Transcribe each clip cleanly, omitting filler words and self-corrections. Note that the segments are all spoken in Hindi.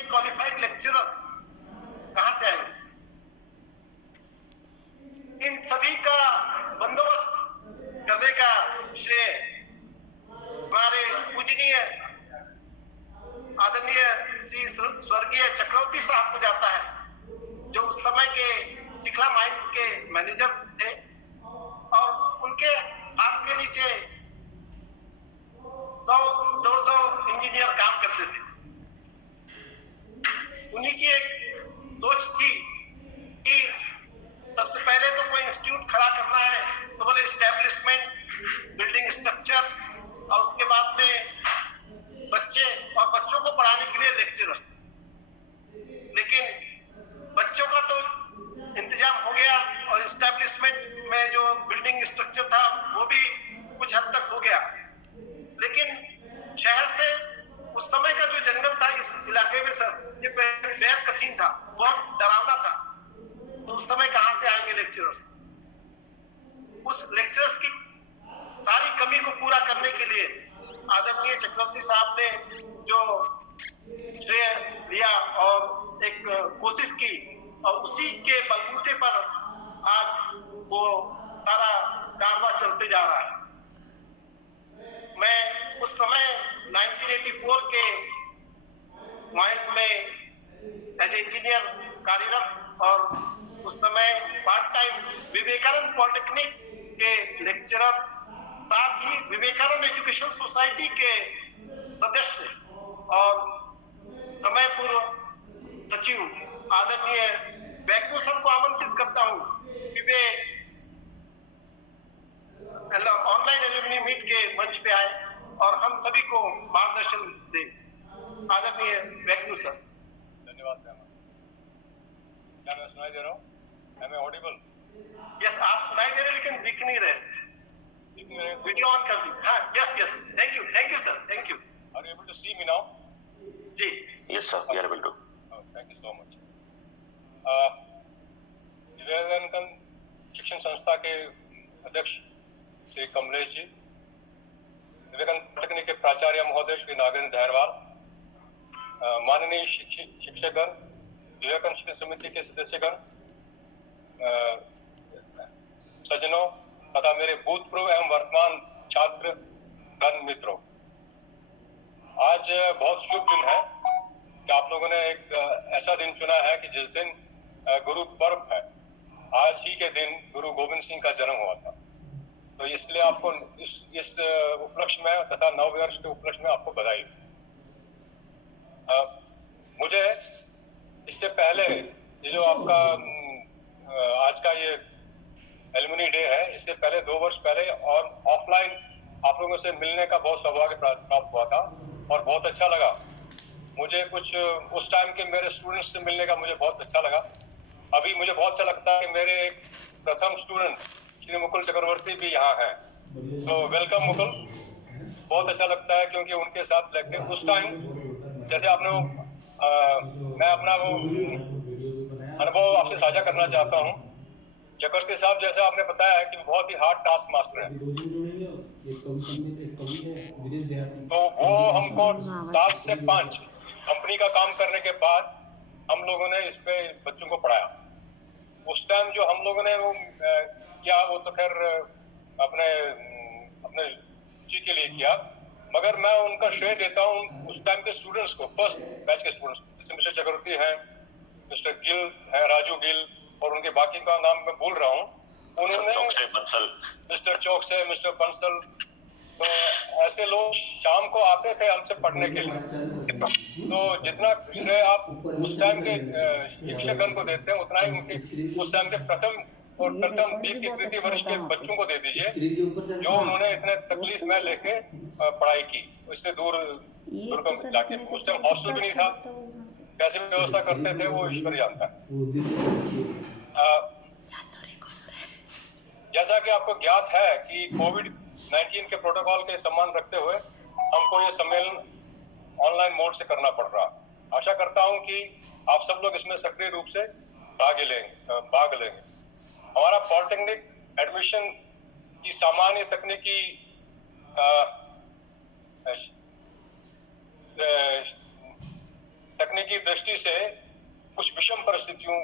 के क्वालिफाइड लेक्चरर कहां से आएंगे? इन सभी का बंदोबस्त करने का श्रेय हमारे पूजनीय आदरणीय श्री स्वर्गीय चक्रवर्ती साहब को जाता है, जो उस समय के चिखला माइंस के मैनेजर थे और उनके हाथ के नीचे 100-200 इंजीनियर काम करते थे। उन्हीं की एक सोच थी कि सबसे पहले तो कोई इंस्टीट्यूट खड़ा करना है तो बोले एस्टेब्लिशमेंट, बिल्डिंग स्ट्रक्चर, और उसके बाद में बच्चे और बच्चों को पढ़ाने के लिए लेक्चरर्स। लेकिन बच्चों का तो इंतजाम हो गया और एस्टेब्लिशमेंट में जो बिल्डिंग स्ट्रक्चर था वो भी कुछ हद तक हो गया, लेकिन शहर से उस समय का जो जंगल था इस इलाके में सर, ये बेहद कठिन था, बहुत डरावना था। तो उस समय कहां से आएंगे लेक्चरर्स? उस लेक्चरर्स की सारी कमी को पूरा करने के लिए आदरणीय चक्रवर्ती साहब ने जो श्रेय लिया और एक कोशिश की, और उसी के बलबूते पर आज वो सारा कारवां चलते जा रहा है। मैं उस समय 1984 के पॉइंट में एज इंजीनियर कार्यरत और उस समय पार्ट टाइम विवेकानंद पॉलिटेक्निक के लेक्चरर, साथ ही विवेकानंद एजुकेशन सोसाइटी के सदस्य और समय पूर्व सचिव आदरणीय वैक्यू सर को आमंत्रित करता हूं कि वे ऑनलाइन एल्यूमिनी मीट के मंच पे आए और हम सभी को मार्गदर्शन दें। आदरणीय वैक्यू सर। धन्यवाद। क्या मैं सुनाई दे रहा हूँ? Am I audible? यस, आप सुनाई दे रहे लेकिन दिख नहीं रहे। वीडियो ऑन कर दी। हाँ, yes, thank you sir, thank you. Are you able to see me now? जी। Yes sir, we are able to. Oh, thank you so much. Vivekananda शिक्षण संस्था के अध्यक्ष श्री कमलेश जी, विवेकानंद पॉलिटेक्निक के प्राचार्य महोदय श्री नागेंद्र धैरवाल, माननीय शिक्षकगण, विवेकानंद शिक्षण समिति के सदस्यगण, सज्जनों तथा मेरे भूतपूर्व एवं वर्तमान छात्र गण मित्रों, आज बहुत शुभ दिन है कि आप लोगों ने एक ऐसा दिन चुना है कि जिस दिन गुरु पर्व है। आज ही के दिन गुरु गोविंद सिंह का जन्म हुआ था, तो इसलिए आपको इस उपलक्ष्य में तथा नववर्ष के उपलक्ष्य में आपको बधाई। मुझे इससे पहले ये जो आपका आज का ये एल्युमिनी डे है, इससे पहले 2 वर्ष पहले और ऑफलाइन आप लोगों से मिलने का बहुत सौभाग्य प्राप्त हुआ था और बहुत अच्छा लगा मुझे। कुछ उस टाइम के मेरे स्टूडेंट्स से मिलने का मुझे बहुत अच्छा लगा। अभी मुझे बहुत अच्छा लगता है कि मेरे एक प्रथम स्टूडेंट श्री मुकुल चक्रवर्ती भी यहाँ हैं, तो वेलकम मुकुल। बहुत अच्छा लगता है क्योंकि उनके साथ लगते उस टाइम जैसे आपने मैं अपना वो अनुभव आपसे साझा करना चाहता हूँ। चक्रवर्ती साहब जैसे आपने बताया है कि बहुत ही हार्ड टास्क मास्टर है, तो वो हमको 7 से 5 कंपनी का काम करने के बाद हम लोगों ने इस पे बच्चों को पढ़ाया। उस टाइम जो हम लोगों ने वो किया वो तो खैर अपने रुचि के लिए किया, मगर मैं उनका श्रेय देता हूँ उस टाइम के स्टूडेंट्स को, फर्स्ट बैच के स्टूडेंट्स, जैसे मिस्टर चक्रवर्ती हैं, मिस्टर गिल है, राजू गिल, और उनके बाकी का नाम मैं भूल रहा हूँ। उन्होंने मिस्टर चौक से, मिस्टर बंसल, तो ऐसे लोग शाम को आते थे हमसे पढ़ने के लिए। तो जितना श्रेय आप उस टाइम के शिक्षकगण को देते हैं उतना ही उनके उस टाइम के प्रथम द्वितीय तृतीय वर्ष के बच्चों को दे दीजिए, जो उन्होंने इतने तकलीफ में लेके पढ़ाई की, उससे दूर जाके। उस टाइम हॉस्टल भी नहीं था, कैसे व्यवस्था करते थे वो ईश्वर जानता है। जैसा कि आपको ज्ञात है कि कोविड-19 के प्रोटोकॉल के सम्मान रखते हुए हमको ये सम्मेलन ऑनलाइन मोड से करना पड़ रहा। आशा करता हूं कि आप सब लोग इसमें सक्रिय रूप से भाग लेंगे। हमारा पॉलिटेक्निक एडमिशन की सामान्य की दृष्टि से कुछ विषम परिस्थितियों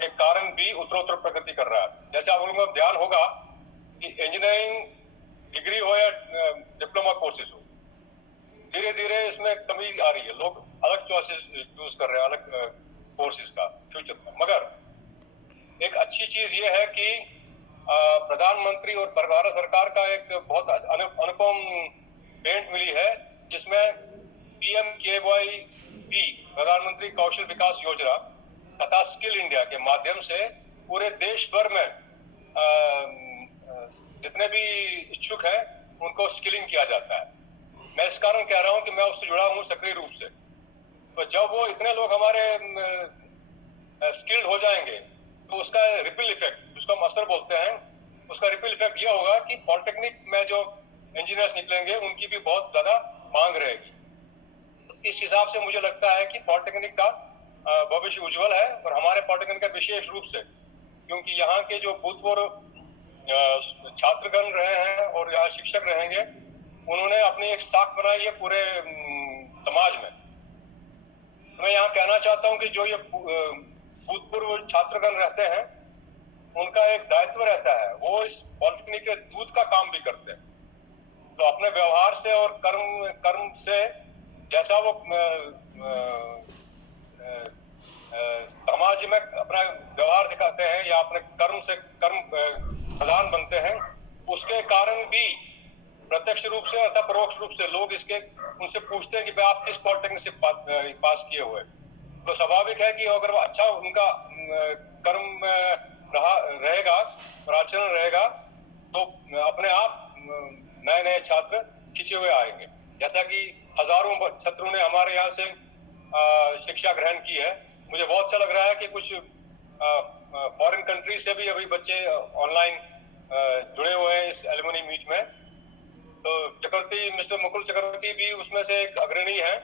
के कारण भी उत्तरोत्तर प्रगति कर रहा है। जैसे आप लोगों को ध्यान होगा कि इंजीनियरिंग डिग्री हो या डिप्लोमा कोर्सेज हो, धीरे धीरे इसमें कमी आ रही है। लोग अलग चॉइसेस चूज कर रहे हैं, अलग कोर्सेज का फ्यूचर में। मगर एक अच्छी चीज ये है कि प्रधानमंत्री और भारत सरकार का एक बहुत अनुपम पेंट मिली है, जिसमें PMKYP प्रधानमंत्री कौशल विकास योजना तथा स्किल इंडिया के माध्यम से पूरे देश भर में जितने भी इच्छुक हैं उनको स्किलिंग किया जाता है। मैं इस कारण कह रहा हूं कि मैं उससे जुड़ा हूं सक्रिय रूप से। तो जब वो इतने लोग हमारे स्किल्ड हो जाएंगे तो उसका रिपल इफेक्ट, जिसको हम असर बोलते हैं, उसका रिपल इफेक्ट यह होगा कि पॉलिटेक्निक में जो इंजीनियर्स निकलेंगे उनकी भी बहुत ज्यादा मांग रहेगी। तो इस हिसाब से मुझे लगता है कि पॉलिटेक्निक का भविष्य उज्जवल है। और हमारे पॉलिटेक्निक का विशेष रूप से, क्योंकि यहाँ के जो भूतपूर्व छात्रगण रहे हैं और यहाँ शिक्षक रहेंगे, उन्होंने अपनी एक साख बनाई है पूरे समाज में। मैं यहाँ कहना चाहता हूँ कि जो ये भूतपूर्व छात्रगण रहते हैं, उनका एक दायित्व रहता है, वो इस पॉलिटेक्निक के दूत का काम भी करते हैं। तो अपने व्यवहार से और कर्म से जैसा वो समाज में अपना व्यवहार दिखाते हैं या अपने कर्म से कर्म प्रधान बनते हैं, उसके कारण भी प्रत्यक्ष रूप से अथवा परोक्ष रूप से लोग उनसे पूछते हैं कि भाई आप किस पॉलिटेक्निक से पास किए हुए। तो स्वाभाविक है कि अगर वो अच्छा उनका कर्म रहेगा और आचरण रहेगा तो अपने आप नए नए छात्र खिंचे हुए आएंगे। जैसा कि हजारों छात्रों ने हमारे यहाँ से शिक्षा ग्रहण की है। मुझे बहुत अच्छा लग रहा है कि कुछ फॉरेन कंट्री से भी अभी बच्चे ऑनलाइन जुड़े हुए हैं इस एलुमनी मीट में। तो चक्रवर्ती, मिस्टर मुकुल चक्रवर्ती भी उसमें से एक अग्रणी है।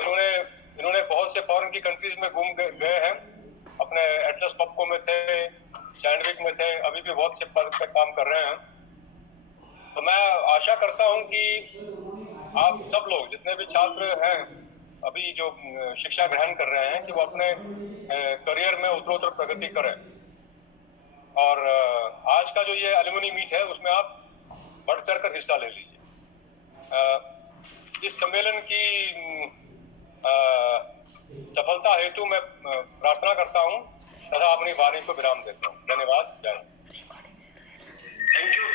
इन्होंने बहुत से फॉरेन की कंट्रीज में घूम गए हैं, अपने एटलस कॉपको में थे, सैंडविक में थे, अभी भी बहुत से पद पे काम कर रहे हैं। तो मैं आशा करता हूं कि आप सब लोग जितने भी छात्र हैं अभी जो शिक्षा ग्रहण कर रहे हैं, कि वो अपने करियर में उत्तरोत्तर प्रगति करें। और आज का जो ये एलुमनी मीट है उसमें आप बढ़ चढ़ कर हिस्सा ले लीजिए। इस सम्मेलन की सफलता हेतु मैं प्रार्थना करता हूं तथा अपनी वाणी को विराम देता हूं। धन्यवाद। जय Hind.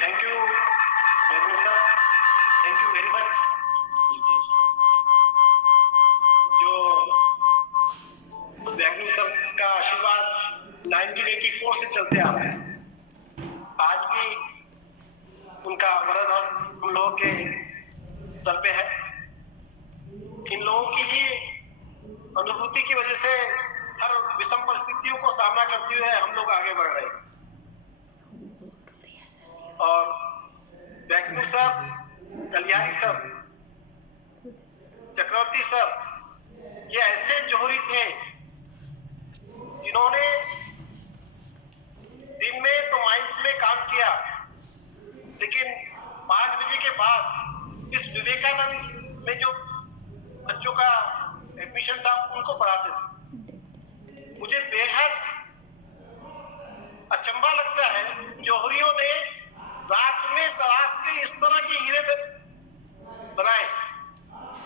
Thank you sir, thank you very much. जो वैगनू सर का आशीर्वाद 1984 से चलते आ रहा है, आज भी उनका वरद हस्त हम लोगों के सर पे है। इन लोगों की ही अनुभूति की वजह से हर विषम परिस्थितियों को सामना करते हुए हम लोग आगे बढ़ रहे हैं। और वैगनू सर, कलियारी सर, चक्रवर्ती सर, ये ऐसे जोहरी थे जिन्होंने दिन में तो माइंस में काम किया, लेकिन 5 बजे के बाद इस विवेकानंद में जो बच्चों का एडमिशन था उनको पढ़ाते थे। मुझे बेहद अचंभा लगता है, जौहरियों ने रात में तलाश के इस तरह के हीरे बनाए।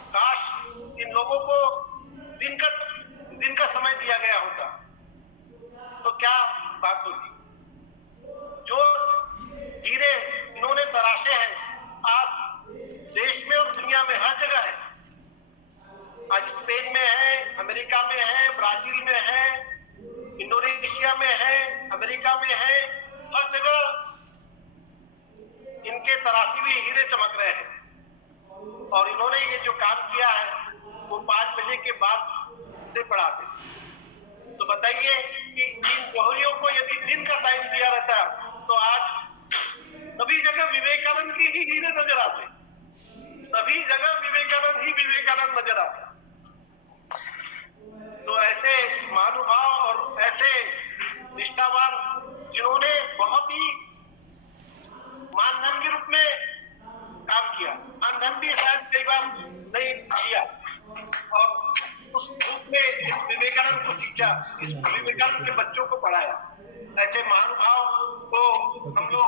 काश इन लोगों को दिन का समय दिया गया होता तो क्या बात होती। जो हीरे इन्होंने तराशे हैं आज देश में और दुनिया में हर जगह है। आज स्पेन में है, अमेरिका में है, ब्राजील में है, इंडोनेशिया में है, अमेरिका में है, हर जगह इनके तराशी हुए हीरे चमक रहे हैं। और इन्होंने ये जो काम किया है वो 5 बजे के बाद से पढ़ाते। तो बताइए कि इन जौहरियों को यदि दिन का टाइम दिया रहता तो आज सभी जगह विवेकानंद की ही हीरे नजर आते, सभी जगह विवेकानंद ही विवेकानंद नजर आते। तो ऐसे महानुभाव और ऐसे निष्ठावान जिन्होंने बहुत ही मानधन के रूप में काम किया, मानधन भी शायद कई बार नहीं किया, और उस रूप में इस विवेकानंद को सींचा, इस विवेकानंद के बच्चों को पढ़ाया। ऐसे महानुभाव को हम लोग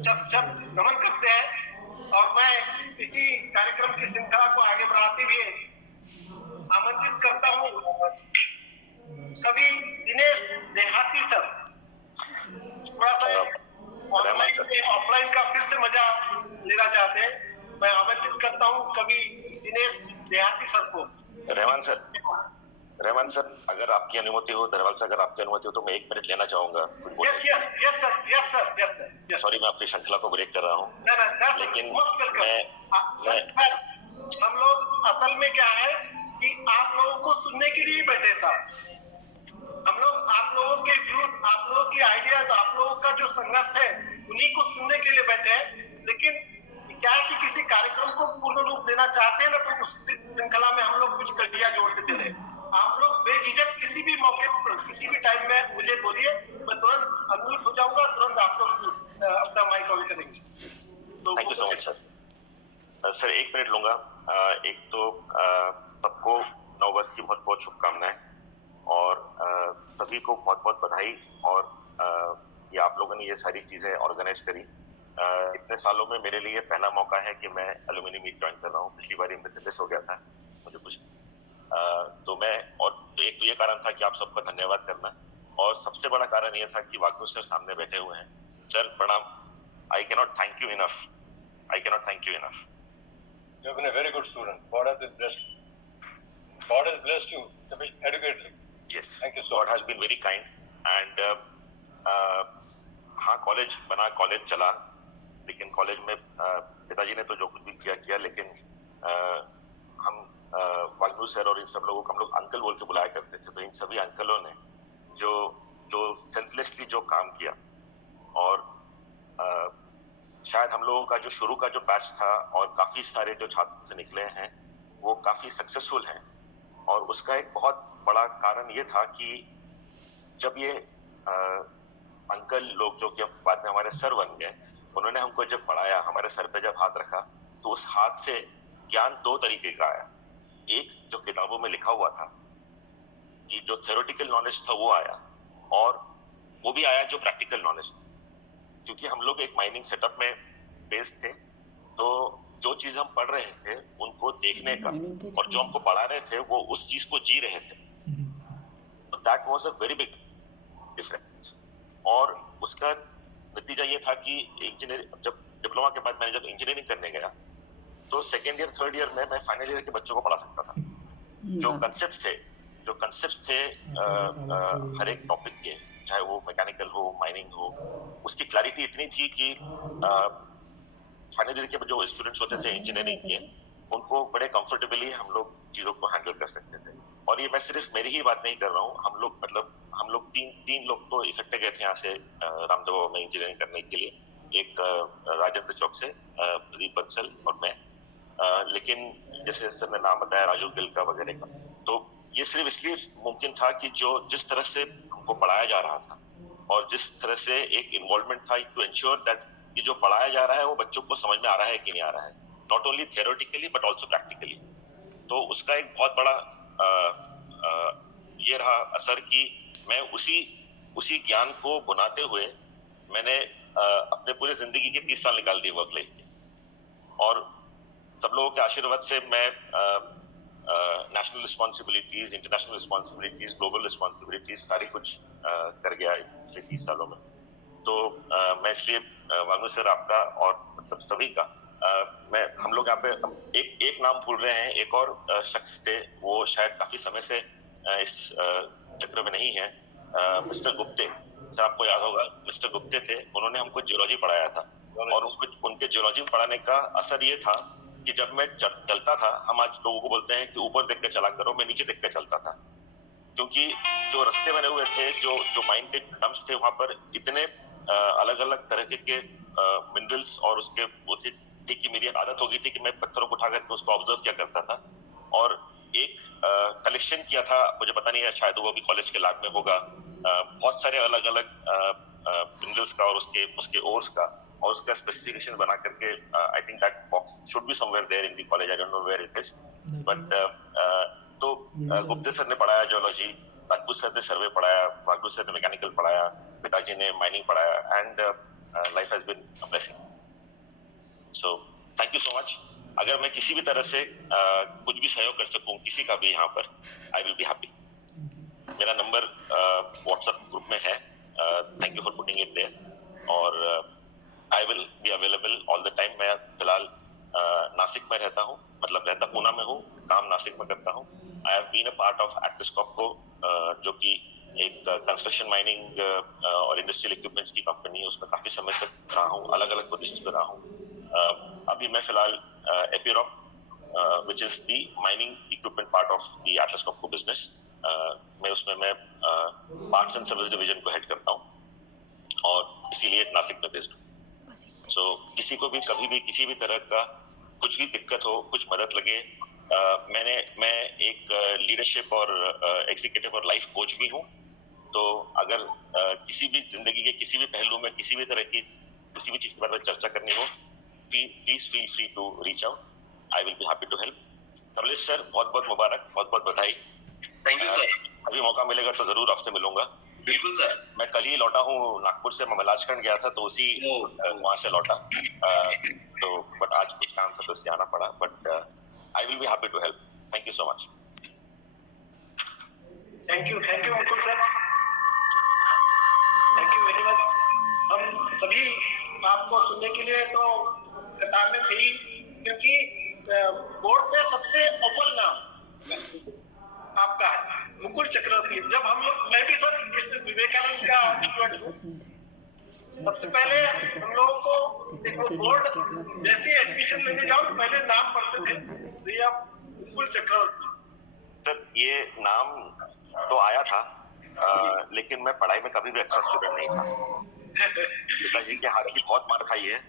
जब नमन करते हैं। और मैं इसी कार्यक्रम की श्रृंखला को आगे बढ़ाते हुए आमंत्रित करता हूँ कभी दिनेश देहाती सर, थोड़ा सा ऑफलाइन का फिर से मजा लेना चाहते हैं। मैं आमंत्रित करता हूँ कभी दिनेश देहाती सर को। रहमान सर, अगर आपकी अनुमति हो, दरवाल सर अगर आपकी अनुमति हो तो मैं 1 मिनट लेना चाहूंगा। Yes sir. सॉरी, मैं अपनी श्रृंखला को ब्रेक कर रहा हूँ, लेकिन सर हम लोग असल में क्या है कि आप लोगों को सुनने के लिए बैठे साहब। हम लोग आप लोगों के व्यूज, आप लोगों की आइडियाज, आप लोगों का जो संघर्ष है उन्हीं को सुनने के लिए बैठे हैं। लेकिन क्या है कि किसी कार्यक्रम को पूर्ण रूप देना चाहते हैं ना, तो उस श्रृंखला में हम लोग कुछ कड़ियां जोड़ते चले। आप लोग बेझिझक किसी भी मौके पर, किसी भी टाइम में मुझे बोलिए, मैं तुरंत अनम्यूट हो जाऊंगा, तुरंत आप लोग अपना माइक ऑन करेंगे। Thank you so much sir. Sir 1 minute लूंगा। एक तो सबको नववर्ष की बहुत बहुत शुभकामनाएं और सभी को बहुत बहुत बधाई। और ये आप लोगों ने ये सारी चीजें ऑर्गेनाइज करी। इतने सालों में मेरे लिए पहला मौका है कि मैं एलुमिनी मीट ज्वाइन कर रहा हूँ। पिछली बार मिस हो गया था मुझे कुछ, तो मैं, और एक तो ये कारण था कि आप सबका धन्यवाद करना, और सबसे बड़ा कारण ये था कि वाग्नू सर सामने बैठे हुए हैं। सर प्रणाम। I cannot thank you enough. You have been a very good student. God has blessed you educatedly. Yes. Thank you so God much. has been very kind. And हाँ, कॉलेज बना, कॉलेज चला, लेकिन कॉलेज में पिताजी ने तो जो कुछ भी किया, लेकिन हम वाग्नू सर और इन सब लोगों को हम लोग अंकल बोल के बुलाया करते थे। तो इन सभी अंकलों ने जो सेल्फलेसली जो काम किया, और शायद हम लोगों का जो शुरू का जो बैच था और काफी सारे जो छात्र से निकले हैं वो काफी सक्सेसफुल हैं। और उसका एक बहुत बड़ा कारण ये था कि जब ये अंकल लोग, जो कि बाद में हमारे सर बन गए, उन्होंने हमको जब पढ़ाया, हमारे सर पे जब हाथ रखा, तो उस हाथ से ज्ञान 2 तरीके का आया। एक जो किताबों में लिखा हुआ था, कि जो थ्योरेटिकल नॉलेज था वो आया, और वो भी आया जो प्रैक्टिकल नॉलेज था। क्योंकि हम लोग एक माइनिंग सेटअप में बेस्ड थे, तो जो चीज हम पढ़ रहे थे उनको देखने का, और जो हमको पढ़ा रहे थे वो उस चीज को जी रहे थे। That was a very big difference. और उसका नतीजा ये था कि इंजीनियरिंग, जब डिप्लोमा के बाद मैंने जब इंजीनियरिंग करने गया, तो 2nd ईयर 3rd ईयर में मैं फाइनल ईयर के बच्चों को पढ़ा सकता था। जो कंसेप्ट्स थे हर एक टॉपिक के, चाहे वो मैकेनिकल हो, माइनिंग हो, उसकी क्लैरिटी इतनी थी कि फाइनल ईयर के जो स्टूडेंट्स होते थे इंजीनियरिंग के, उनको बड़े कंफर्टेबली हम लोग चीजों को हैंडल कर सकते थे। और ये मैं सिर्फ मेरी ही बात नहीं कर रहा हूँ, हम लोग तीन लोग तो इकट्ठे गए थे यहाँ से रामदेव में इंजीनियरिंग करने के लिए। एक राजेंद्र चौक से प्रदीप बंसल और मैं, लेकिन जैसे सर ने नाम बताया राजू गिलका वगैरह का, तो ये सिर्फ इसलिए मुमकिन था कि जिस तरह से हमको पढ़ाया जा रहा था, और जिस तरह से एक इन्वॉल्वमेंट था टू एंश्योर दैट कि जो पढ़ाया जा रहा है वो बच्चों को समझ में आ रहा है कि नहीं आ रहा है, not only theoretically but also practically. तो उसका एक बहुत बड़ा ये रहा असर कि मैं उसी ज्ञान को बुनाते हुए मैंने अपने पूरे जिंदगी के 30 साल निकाल दिए वर्क लाइफ के। और सब लोगों के आशीर्वाद से मैं national responsibilities, international responsibilities, global responsibilities सारी कुछ कर गया पिछले 30 सालों में। तो मैं इसलिए वाग्नू सर आपका और मतलब सभी का हम लोग यहाँ पे एक नाम भूल रहे हैं, एक और शख्स थे, वो शायद काफी समय से इस चक्र में नहीं है, मिस्टर गुप्ते सर, आपको याद होगा मिस्टर गुप्ते थे, उन्होंने हमको जियोलॉजी पढ़ाया था। और उनके जियोलॉजी पढ़ाने का असर ये था कि जब मैं चलता था, हम आज लोगों को बोलते हैं कि ऊपर देख के चला करो, मैं नीचे देख के चलता था, क्योंकि जो रास्ते बने हुए थे, जो माइन के डम्प्स थे, वहां पर इतने अलग अलग तरह के मिनरल्स और उसके थी कि मेरी आदत हो गई थी कि मैं पत्थरों को उठा करके उसको ऑब्जर्व किया करता था। और एक कलेक्शन किया था, मुझे पता नहीं है, शायद वो भी कॉलेज के लैब में होगा, बहुत सारे अलग अलग मिनरल्स का और उसके ओर्स का, और उसका स्पेसिफिकेशन बना करके I think that box should be somewhere there in the college, I don't know where it is, but तो गुप्ते सर ने पढ़ाया जियोलॉजी, राजपूत सर ने सर्वे पढ़ाया, वागडू सर ने मैकेनिकल पढ़ाया, पिताजी ने माइनिंग पढ़ाया, and life has been a blessing. So thank you so much. अगर मैं किसी भी तरह से कुछ भी सहयोग कर सकूं किसी का भी यहाँ पर, आई विल बी हैप्पी। मेरा नंबर व्हाट्सएप ग्रुप में है, thank you for putting it there, और I will be available all the time. मैं फिलहाल नासिक में रहता हूँ, मतलब रहता पूना में हूँ, काम नासिक में करता हूँ। I have been a part of एक्टिस कॉपको, जो कि एक कंस्ट्रक्शन माइनिंग और इंडस्ट्रियल इक्विपमेंट्स की कंपनी है, उसमें काफी समय तक रहा हूँ, अलग अलग पोजीशंस पे रहा हूँ। अभी मैं फिलहाल Epiroc, which is the mining equipment part of the एक्टिस कॉपको बिजनेस, मैं उसमें पार्ट्स एंड सर्विस डिवीजन को हेड करता हूँ, और इसीलिए नासिक में बेस्ड हूँ। सो किसी को भी कभी भी किसी भी तरह का कुछ भी दिक्कत हो, कुछ मदद लगे, मैं एक लीडरशिप और एग्जीक्यूटिव और लाइफ कोच भी हूँ। तो अगर किसी भी जिंदगी के किसी भी पहलू में किसी भी तरह की किसी भी चीज के बारे में चर्चा करनी हो, please feel free to reach out, I will be happy to help. Kamlesh sir, बहुत बहुत मुबारक, बहुत बहुत बधाई। Thank you sir. अभी मौका मिलेगा तो जरूर आपसे मिलूंगा। बिल्कुल सर। मैं कल ही लौटा हूँ नागपुर से, मैं मलाजखंड गया था, तो उसी वहां से लौटा, तो बट आज कुछ काम था तो इसलिए आना पड़ा, but I will be happy to help. Thank you so much. Thank you Ankul sir, thank you very much. हम सभी आपको सुनने के लिए तो कतार में थे ही, क्योंकि बोर्ड पे सबसे अव्वल नाम आपका है, मुकुल चक्रवर्ती। जब हम लोग, मैं भी सर इस विवेकानंद का स्टूडेंट हूँ, सबसे पहले हम लोगों को देखो बोर्ड जैसे एडमिशन लेने जाओ तो पहले नाम पढ़ते थे, भैया मुकुल चक्रवर्ती। सर ये नाम तो आया था, लेकिन मैं पढ़ाई में कभी भी अच्छा स्टूडेंट नहीं था। पिताजी के हाथ की बहुत मार खाई है।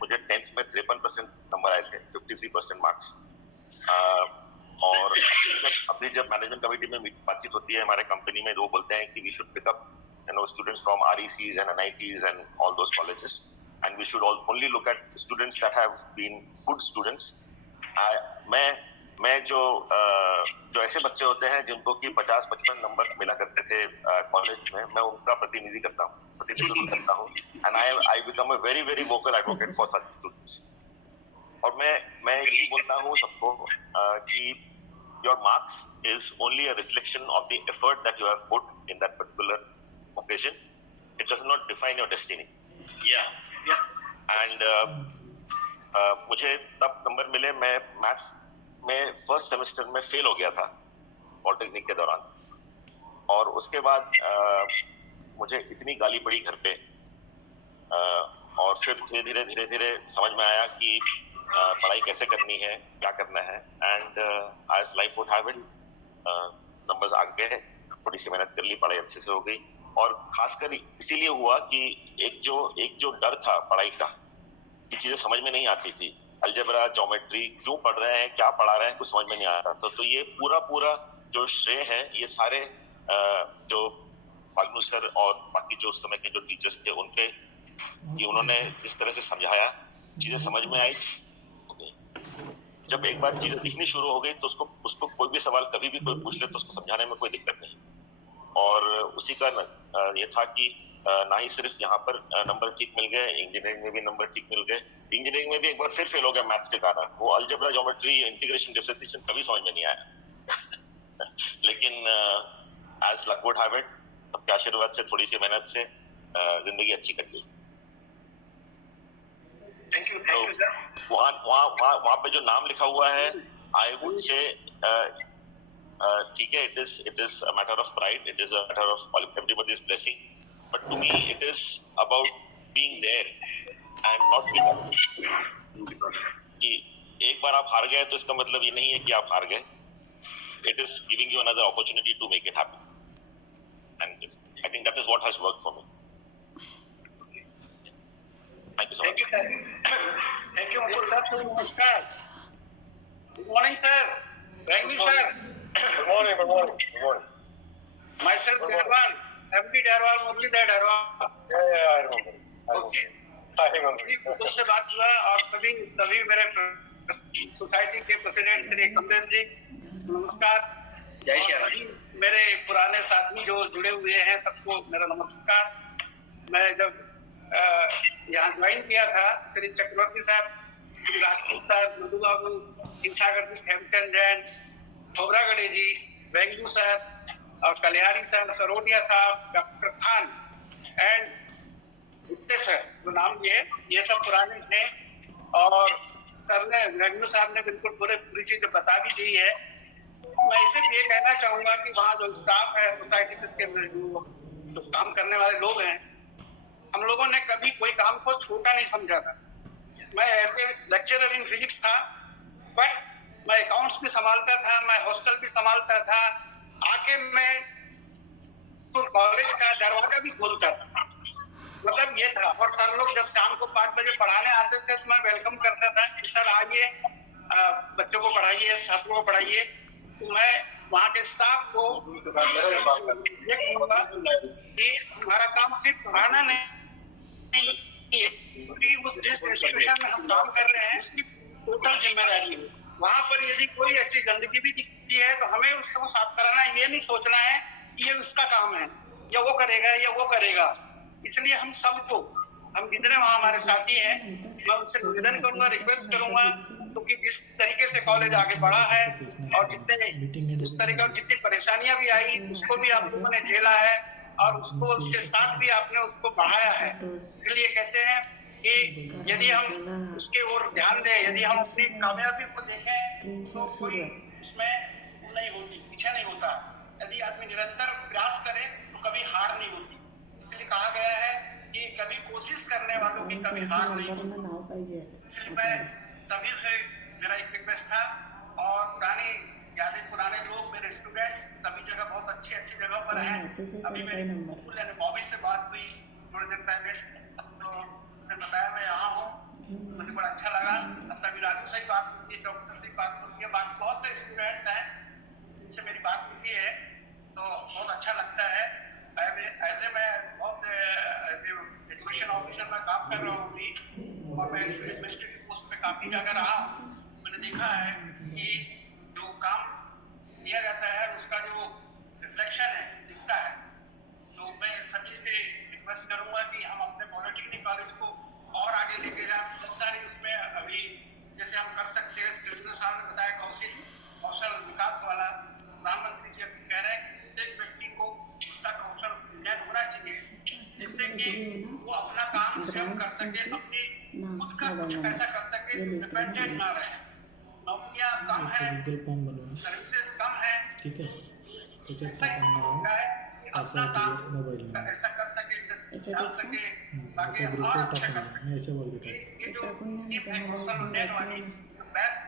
मुझे 10th में 53% नंबर आए थे, 53% मार्क्स। और अभी जब मैनेजमेंट कमेटी में बातचीत होती है हमारे कंपनी में, वो बोलते हैं कि we should pick up students from RECs and NITs and all those colleges, and we should only look at students that have been good students. मैं जो ऐसे बच्चे होते हैं जिनको कि 50-55 नंबर मिला करते थे कॉलेज में, मैं उनका प्रतिनिधित्व करता हूँ, and I become a very very vocal advocate for such students. और मैं यही बोलता हूँ सबको कि your marks is only a reflection of the effort that you have put in that particular occasion. It does not define your destiny. Yeah, yes. And मुझे तब नंबर मिले, मैं मैथ्स में फर्स्ट सेमेस्टर में फेल हो गया था पॉलिटेक्निक के दौरान, और उसके बाद मुझे इतनी गाली पड़ी घर पे, और फिर धीरे धीरे समझ में आया कि पढ़ाई कैसे करनी है, क्या करना है, एंड आज life would have it, numbers आ गए, थोड़ी सी मेहनत कर ली, पढ़ाई अच्छे से हो गई। और खासकर इसीलिए हुआ कि एक जो डर था पढ़ाई का, कि चीजें समझ में नहीं आती थी, अलजेब्रा, ज्योमेट्री क्यों पढ़ रहे हैं, क्या पढ़ा रहे हैं, कुछ समझ में नहीं आ रहा था। तो ये पूरा जो श्रेय है ये सारे जो फाल्गुन सर और बाकी जो उस समय के जो टीचर्स थे उनके, कि उन्होंने जिस तरह से समझाया, चीजें समझ में आई। जब एक बार चीजें दिखनी शुरू हो गई तो उसको कोई भी सवाल कभी भी कोई पूछ ले तो उसको समझाने में कोई दिक्कत नहीं। और उसी का ये था कि ना ही सिर्फ यहाँ पर नंबर ठीक मिल गए, इंजीनियरिंग में भी नंबर ठीक मिल गए। इंजीनियरिंग में भी एक बार फिर फेल हो गया मैथ्स के कारण, वो अलजेब्रा, ज्योमेट्री, इंटीग्रेशन, डिफरेंशिएशन कभी समझ में नहीं आया। लेकिन as luck would have it, सबके आशीर्वाद से, थोड़ी सी मेहनत से जिंदगी अच्छी कट गई। Thank you sir. वहाँ पे जो नाम लिखा हुआ है, आई वुड से ठीक है, it is a matter of pride, it is a matter of everybody's blessing, but to me it is about being there and not giving up. कि एक बार आप हार गए तो इसका मतलब ये नहीं है कि आप हार गए, it is giving you another opportunity to make it happen, and I think that is what has worked for me. Thank you so much. Thank you Mukul sir. नमस्कार। Good morning sir. Thank you sir. Good morning. Myself Darwal, MD Darwal, Murli Darwal. Yeah, I remember. Okay. सभी से बात हुआ और सभी मेरे सोसाइटी के प्रेसिडेंट श्री कमलेश जी, नमस्कार। जय श्री और राम। सभी मेरे पुराने साथी जो जुड़े हुए हैं सबको मेरा नमस्कार। मैं जब यहाँ ज्वाइन किया था, श्री चक्रवर्ती साहब, श्री राजपूत साहब, मधु बाबू, सागर जी, हेमचंद जैन, खोबरागढ़े जी, वेंगू साहब और कल्याणी साहब, सरोटिया साहब, doctor Khan and Gupte sir जो नाम ये सब पुराने थे। और सर ने, वेंगू साहब ने बिल्कुल पूरी चीज बता भी दी है। मैं इसे ये कहना चाहूंगा कि वहाँ जो स्टाफ है, सोसाइटी के जो काम करने वाले लोग हैं, हम लोगों ने कभी कोई काम को छोटा नहीं समझा था। मैं ऐसे लेक्चरर इन फिजिक्स था, बट मैं अकाउंट्स भी संभालता था, मैं हॉस्टल भी संभालता था, आके मैं कॉलेज का दरवाजा भी खोलता था, मतलब ये था। और सर लोग जब शाम को 5 बजे पढ़ाने आते थे तो मैं वेलकम करता था कि सर आइए, बच्चों को पढ़ाइए, छात्रों को पढ़ाइए। तो मैं वहाँ के स्टाफ को ये कहूँगा कि हमारा काम सिर्फ पढ़ाना नहीं, जिस इंस्टीट्यूशन में हम काम कर रहे हैं उसकी टोटल जिम्मेदारी है। वहाँ पर यदि कोई ऐसी गंदगी भी दिखती है तो हमें उसको साफ कराना, ये नहीं सोचना है कि ये उसका काम है या वो करेगा या वो करेगा। इसलिए हम सबको, हम जितने वहाँ हमारे साथी हैं, मैं उनसे निवेदन करूंगा, रिक्वेस्ट करूंगा, क्योंकि जिस तरीके से कॉलेज आगे बढ़ा है और उस तरीके और जितनी परेशानियां भी आई उसको भी आप लोगों ने झेला है और उसको उसके साथ भी आपने उसको बढ़ाया है। इसलिए कहते हैं कि यदि हम उसके ओर ध्यान दें, यदि हम अपनी कामयाबी को देखें तो कोई उसमें नहीं होती, पीछे नहीं होता। यदि आदमी निरंतर प्रयास करे तो कभी हार नहीं होती। इसलिए कहा गया है कि कभी कोशिश करने वालों की कभी हार नहीं होती। इसलिए मैं तभी से मेरा एक रिक्वेस्ट था। और पुराने लोग, मेरे स्टूडेंट्स सभी जगह बहुत अच्छी जगह पर हैं। अभी मेरी बॉबी से बात हुई थोड़ी देर पहले, तो उसने बताया मैं यहाँ हूँ, मुझे बड़ा अच्छा लगा। सभी राजू से बात होती है, डॉक्टर से बात होती है, बहुत से स्टूडेंट्स हैं जिनसे मेरी बात होती है, तो बहुत अच्छा लगता है। ऐसे मैं बहुत एजुकेशन ऑफिसर में काम कर रहा हूँ अभी, और मैं एडमिनिस्ट्रेटिव पोस्ट पे काफी जगह रहा हूँ। मैंने देखा है कि जो काम दिया जाता है उसका जो रिफ्लेक्शन है दिखता है। तो मैं सभी से रिक्वेस्ट करूंगा कि हम अपने पॉलिटेक्निक कॉलेज को और आगे लेके जाएं। बहुत सारी उसमें अभी जैसे हम कर सकते हैं, साहब ने बताया कौशल विकास वाला, प्रधानमंत्री जी अभी कह रहे हैं कि प्रत्येक व्यक्ति को उसका कौशल ज्ञान होना चाहिए, जिससे कि वो अपना काम स्वयं कर सके, अपनी खुद का कुछ पैसा कर सके, डिपेंडेंट ना रहे। नौकरियां कम है, सर्विसेज कम है, ठीक है, तो चेक करना है अपना काम ऐसा कर सके, डाल सके, ताकि तो ग्रुप और पे अच्छा कर टॉप सके। ऐसे बोल के ये जो स्कीम है कौशल उन्नयन वाली, बेस्ट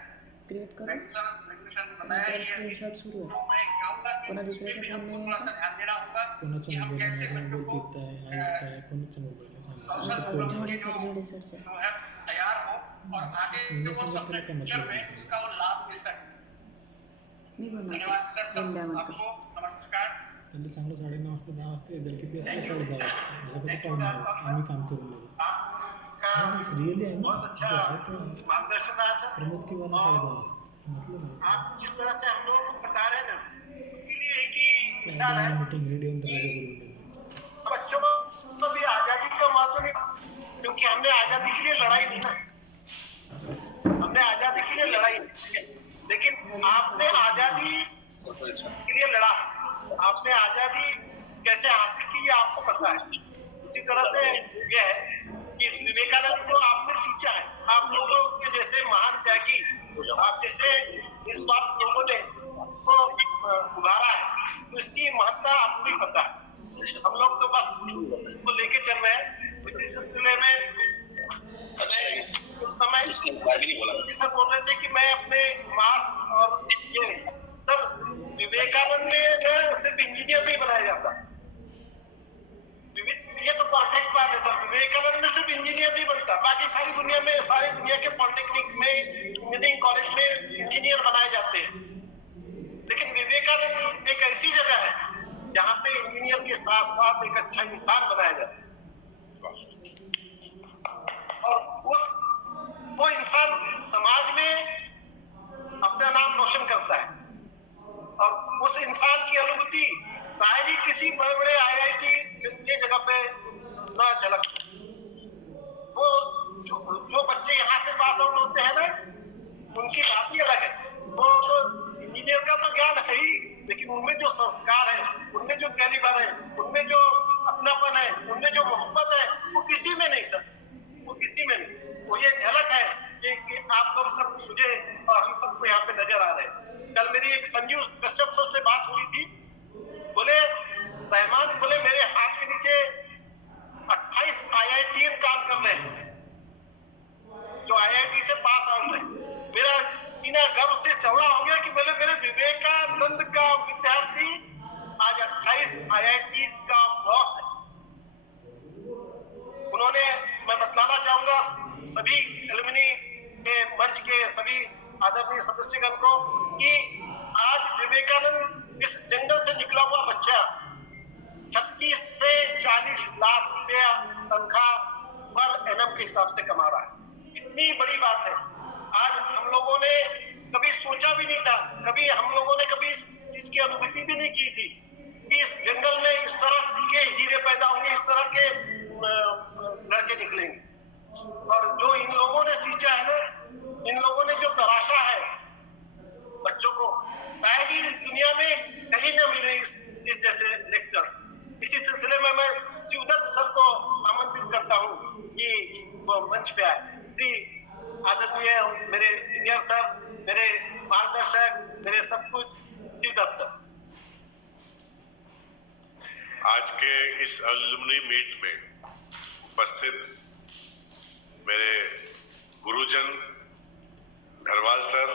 क्रिएट करो रेगुलेशन बनाया है, स्क्रीनशॉट सुरू है तो मैं कहूंगा कि कोणाच्या इसमें भी दुसऱ्याच्या हमको फोन थोड़ा सा ध्यान देना होगा कोणाचा कि हम मोबाईल कैसे मोबाईल बच्चों को दिखता है ऐकता है कोणाचा मोबाईल कौशल जोड़े जो सर जोड़े सर से है तैयार हो और आगे मैंने वो समझा अपने था क्या फ्यूचर मतलब में है। उसका वो लाभ ले सके। मी धन्यवाद सर, सब बनवते आपको नमस्कार। त्यांना चांगलं 9:30 वाजता 10 वाजता येईल किती वाजता 10:30 वाजता जसं पाहुणे आम्ही काम करून लागलो रिअली आहे ना जो आहे तो मार्गदर्शन है सर। प्रमोद की वाला 10:30 वाजता मतलब है आप जिस तरह से हम लोगों को बता रहे हैं ना, उसके लिए एक ही त्या विचार है, मीटिंग रेडी होऊन दरवाजा करून देतो बच्चों को भी आजादी का महत्व नहीं, क्योंकि हमने आजादी के लिए लड़ाई नहीं ना, हमने आजादी के लिए लड़ाई नहीं, लेकिन आपने आजादी के लिए लड़ा, आपने आजादी कैसे हासिल की ये आपको पता है। इसी तरह से ये है कि इस विवेकानंद को आपने सींचा है, आप लोगों के जैसे महान त्यागी, आप जैसे इस बात लोगों ने उसको उभारा है, तो इसकी महत्ता आपको भी पता है। हम लोग तो बस इसको लेके चल रहे हैं। इसी सिलसिले में उस समय सर बोल रहे थे कि मैं अपने मास्क और ये सब विवेकानंद ने सिर्फ इंजीनियर नहीं बनाया जाता, ये तो परफेक्ट बात है सर। विवेकानंद में सिर्फ इंजीनियर नहीं बनता, बाकी सारी दुनिया के पॉलिटेक्निक में, इंजीनियरिंग कॉलेज में इंजीनियर बनाए जाते हैं, लेकिन विवेकानंद एक ऐसी जगह है जहाँ पे इंजीनियर के साथ साथ एक अच्छा इंसान बनाया जाता है, और वो इंसान समाज में अपना नाम रोशन करता है, और उस इंसान की अनुभूति शायद ही किसी बड़े बड़े IIT के जगह पे न झलक। वो जो बच्चे यहाँ से पास आउट होते हैं ना, उनकी बात ही अलग है। वो तो इंजीनियर का तो ज्ञान है ही, लेकिन उनमें जो संस्कार है, उनमें जो कैलिबर है, उनमें जो अपनापन है, उनमें जो मोहब्बत है, वो किसी में नहीं सर, वो किसी में नहीं। वो ये झलक है कि आप लोग सब, मुझे और हम सबको यहाँ पे नजर आ रहे हैं। कल मेरी एक संजीव कश्यप सर से बात हुई थी, बोले रहमान, बोले मेरे हाथ के नीचे 28 IIT काम कर रहे हैं, जो IIT से पास आउट है। मेरा सीना गर्व से चौड़ा हो गया कि बोले मेरे विवेकानंद का विद्यार्थी आज 28 IIT का बॉस है। उन्होंने, मैं बतलाना चाहूंगा सभी एलुमनी के मंच के सभी आदरणीय सदस्यगण को कि आज विवेकानंद इस जंगल से निकला हुआ बच्चा 36 से 40 लाख रुपया तनख्वाह पर एनम के हिसाब से कमा रहा है। इतनी बड़ी बात है। आज हम लोगों ने कभी सोचा भी नहीं था, कभी हम लोगों ने कभी इस चीज की अनुभूति भी नहीं की थी कि इस जंगल में इस तरह के हीरे पैदा होंगे, इस तरह के लड़के निकलेंगे। और जो इन लोगों ने सींचा है ना, इन लोगों ने जो तराशा है बच्चों को, शायद ही दुनिया में कहीं न मिले इस जैसे लेक्चर्स। इसी सिलसिले में मैं शिवदत्त सर को आमंत्रित करता हूँ कि वो मंच पे आए। जी आदरणीय मेरे सीनियर सर, मेरे मार्गदर्शक, मेरे सब कुछ, शिवदत्त सर। आज के इस एलुमनी मीट में उपस्थित मेरे गुरुजन घरवाल सर,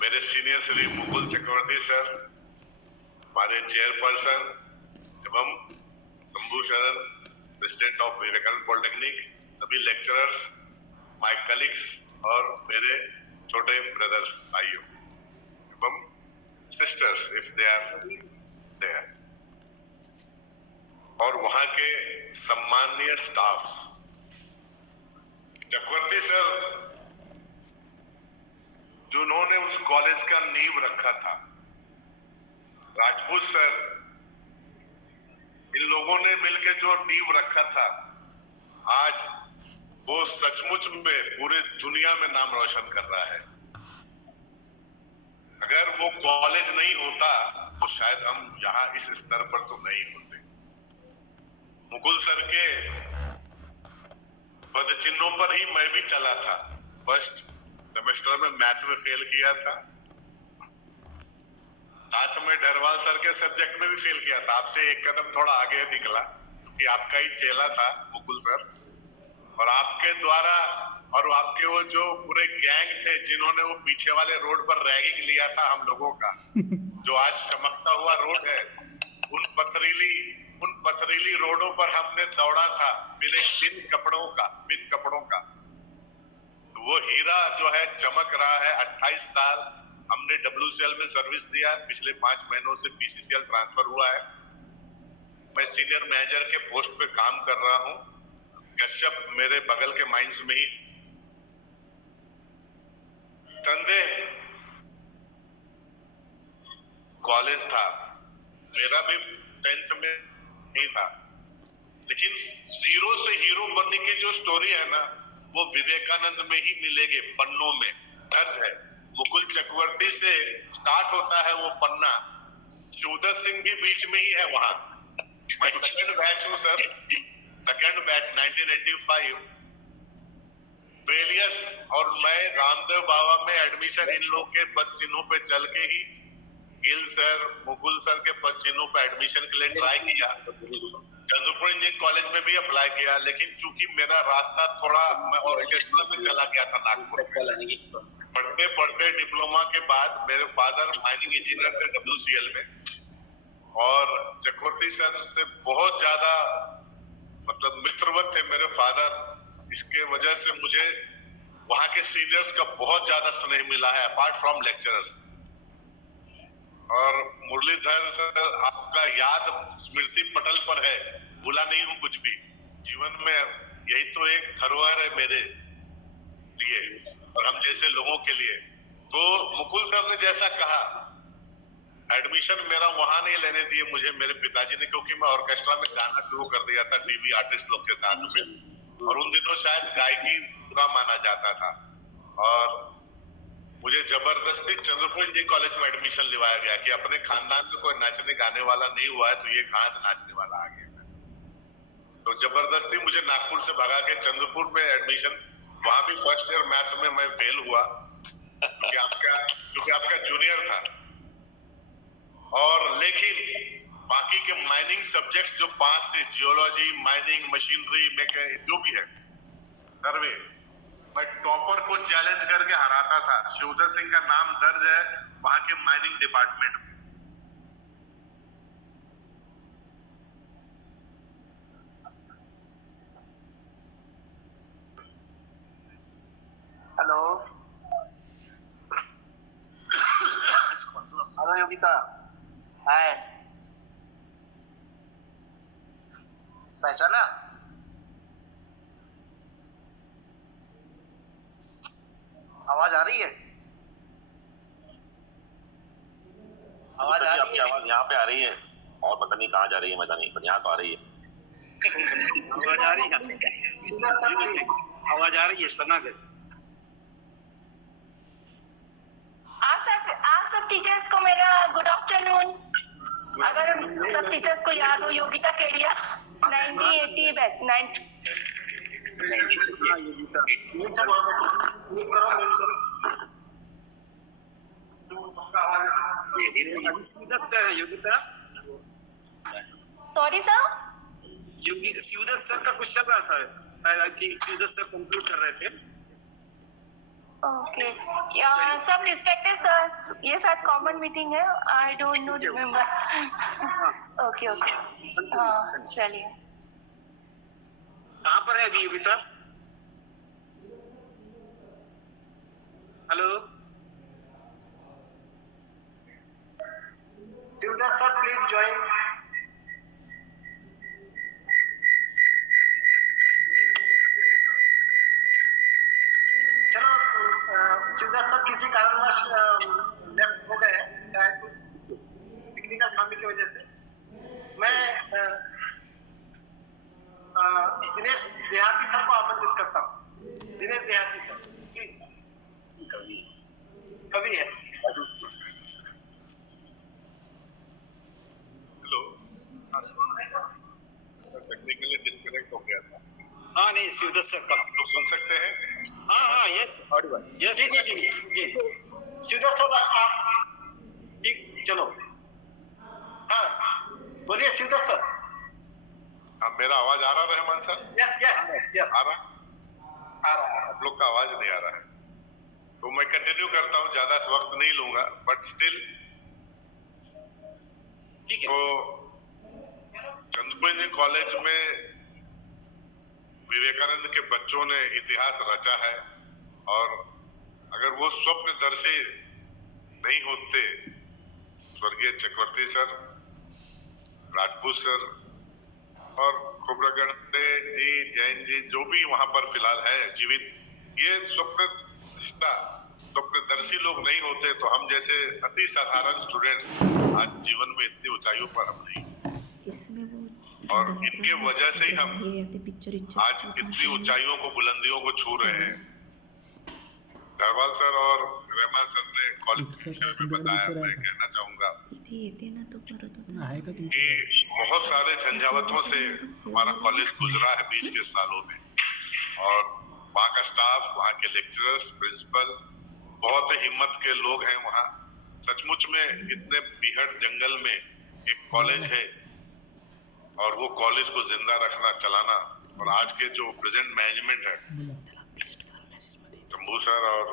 मेरे सीनियर श्री मुकुल चक्रवर्ती सर, हमारे चेयरपर्सन एवं Shambhu Sharan, president of Vivekananda polytechnic, सभी लेक्चरर्स, माय कलीग्स और मेरे छोटे ब्रदर्स, भाइयों एवं sisters if they are there, और वहां के सम्माननीय स्टाफ्स। चक्रवर्ती सर जिन्होंने उस कॉलेज का नींव रखा था, राजपूत सर, इन लोगों ने मिलकर जो नींव रखा था, आज वो सचमुच में पूरे दुनिया में नाम रोशन कर रहा है। अगर वो कॉलेज नहीं होता तो शायद हम यहाँ इस स्तर पर तो नहीं होते। मुकुल सर के पद चिन्हों पर ही मैं भी चला था। फर्स्ट सेमेस्टर में मैथ में फेल किया था, साथ में डरवाल सर के सब्जेक्ट में भी फेल किया था। आपसे एक कदम थोड़ा आगे निकला कि आपका ही चेला था मुकुल सर, और आपके द्वारा और आपके वो जो पूरे गैंग थे जिन्होंने वो पीछे वाले रोड पर रैगिंग लिया था हम लोगों का, जो आज चमकता हुआ रोड है, उन पथरीली रोडों पर हमने दौड़ा था बिन कपड़ों का। तो वो हीरा जो है चमक रहा है। 28 साल हमने WCL में सर्विस दिया, पिछले 5 महीनों से BCCL ट्रांसफर हुआ है। मैं सीनियर मैनेजर के पोस्ट पे काम कर रहा हूँ, कश्यप मेरे बगल के माइंस में ही। संदेह कॉलेज था, मेरा भी 10th में नहीं था, लेकिन जीरो से हीरो बनने की जो स्टोरी है ना, वो विवेकानंद में ही मिलेगी, पन्नों में दर्ज है। मुकुल चक्रवर्ती से स्टार्ट होता है वो पन्ना, शिवदत्त सिंह भी बीच में ही है वहां। मैं सेकंड बैच हूँ सर, सेकंड बैच 1985 फेलियर्स, और मैं रामदेव बाबा में एडमिशन इन लोग के पद चिन्हों पे चल के ही गिल सर, मुकुल सर के पद चिन्हों पे एडमिशन के लिए ट्राई किया। चंद्रपुर इंजीनियरिंग कॉलेज में भी अप्लाई किया, लेकिन चूंकि मेरा रास्ता थोड़ा, मैं ऑर्केस्ट्रा में चला गया था नागपुर में। पढ़ते पढ़ते डिप्लोमा के बाद मेरे फादर माइनिंग इंजीनियर थे WCL में, और चक्रवर्ती सर से बहुत ज्यादा मतलब मित्रवत थे मेरे फादर। इसके वजह से मुझे वहां के सीनियर्स का बहुत ज्यादा स्नेह मिला है अपार्ट फ्रॉम लेक्चरर्स। और मुरलीधर सर, आपका याद स्मृति पटल पर है, भूला नहीं हूँ कुछ भी। जीवन में यही तो एक धरोहर है मेरे लिए और हम जैसे लोगों के लिए। तो मुकुल सर ने जैसा कहा, एडमिशन मेरा वहां नहीं लेने दिए मुझे मेरे पिताजी ने, क्योंकि मैं ऑर्केस्ट्रा में गाना शुरू कर दिया था टीवी आर्टिस्ट लोग के साथ में, और उन दिनों शायद गायकी बुरा माना जाता था, और मुझे जबरदस्ती चंद्रपुर इंजीनियरिंग कॉलेज में एडमिशन दिलवाया गया कि अपने खानदान में कोई नाचने गाने वाला नहीं हुआ है तो ये कहां से नाचने वाला आ गया। तो जबरदस्ती मुझे नागपुर से भगा के चंद्रपुर में एडमिशन, वहां भी फर्स्ट ईयर मैथ में मैं फेल हुआ क्योंकि आपका जूनियर था, और लेकिन बाकी के माइनिंग सब्जेक्ट्स जो 5 थे, जियोलॉजी, माइनिंग, मशीनरी, जो भी है, सर्वे, मैं टॉपर को चैलेंज करके हराता था। शिवधर सिंह का नाम दर्ज है वहां के माइनिंग डिपार्टमेंट में। हेलो हेलो योगिता, हाय, पहचाना? आवाज आ रही है? आवाज आ रही आपकी है? आवाज यहाँ पे आ रही है, और पता नहीं कहाँ जा रही है, पता नहीं, पर यहाँ तो आ रही है। आवाज आ रही है, आवाज आ रही है, सुना गया। आप सब टीचर्स को मेरा गुड आफ्टरनून। अगर सब टीचर्स को याद हो, Yogita Kedia 1980 batch 9। Yogita, sorry sir, Yogi Shivdatt sir का कुछ चल रहा था, I think Shivdatt sir conclude कर रहे थे। ओके, सब रिस्पेक्टेड सर, ये शायद कॉमन मीटिंग है, आई don't know remember. Okay okay, हाँ चलिए। कहाँ पर है अभी Yogita? Hello Shivdhar sir, please join. चलो, शिवधर सर किसी कारणवश लेफ्ट हो गए, शायद टेक्निकल खामी की वजह से। मैं दिनेश देहाती सर को आमंत्रित करता हूँ। दिनेश देहाती सर कवि है। हेलो, टेक्निकली डिस्कनेक्ट हो गया था। हाँ नहीं, शिवदत्त सर का तो सुन सकते हैं? हाँ यस यस जी। शिवधर सर आप ठीक, चलो। हाँ बोलिए शिवधर सर। हाँ, मेरा आवाज आ रहा है Rahman sir? Yes yes yes, आ रहा है? आप लोग का आवाज नहीं आ रहा है, तो मैं कंटिन्यू करता हूँ, ज्यादा वक्त नहीं लूंगा, बट स्टिल। ठीक है। तो चंद्रपुर इंजीनियरिंग कॉलेज में विवेकानंद के बच्चों ने इतिहास रचा है, और अगर वो स्वप्नदर्शी नहीं होते, स्वर्गीय चक्रवर्ती सर, राजपूत सर और खोबरागढ़ जी, जैन जी, जो भी वहां पर फिलहाल है जीवित, ये स्वप्नदर्शी लोग नहीं होते तो हम जैसे अति साधारण स्टूडेंट आज जीवन में इतनी ऊंचाइयों पर हम नहीं, इसमें वो और इनके वजह से ही हम पिक्चर आज इतनी ऊंचाइयों को, बुलंदियों को छू रहे हैं। धरवाल सर और रहमान सर ने क्वालिफिकेशन में बताया, मैं कहना चाहूंगा कि बहुत सारे झंझावतों से हमारा कॉलेज गुजरा है बीच के सालों में, और वहाँ का स्टाफ, वहाँ के लेक्चरर्स, प्रिंसिपल बहुत ही हिम्मत के लोग हैं वहाँ। सचमुच में इतने बीहड़ जंगल में एक कॉलेज है, और वो कॉलेज को जिंदा रखना, चलाना, और आज के जो प्रेजेंट मैनेजमेंट है, शंभू सर और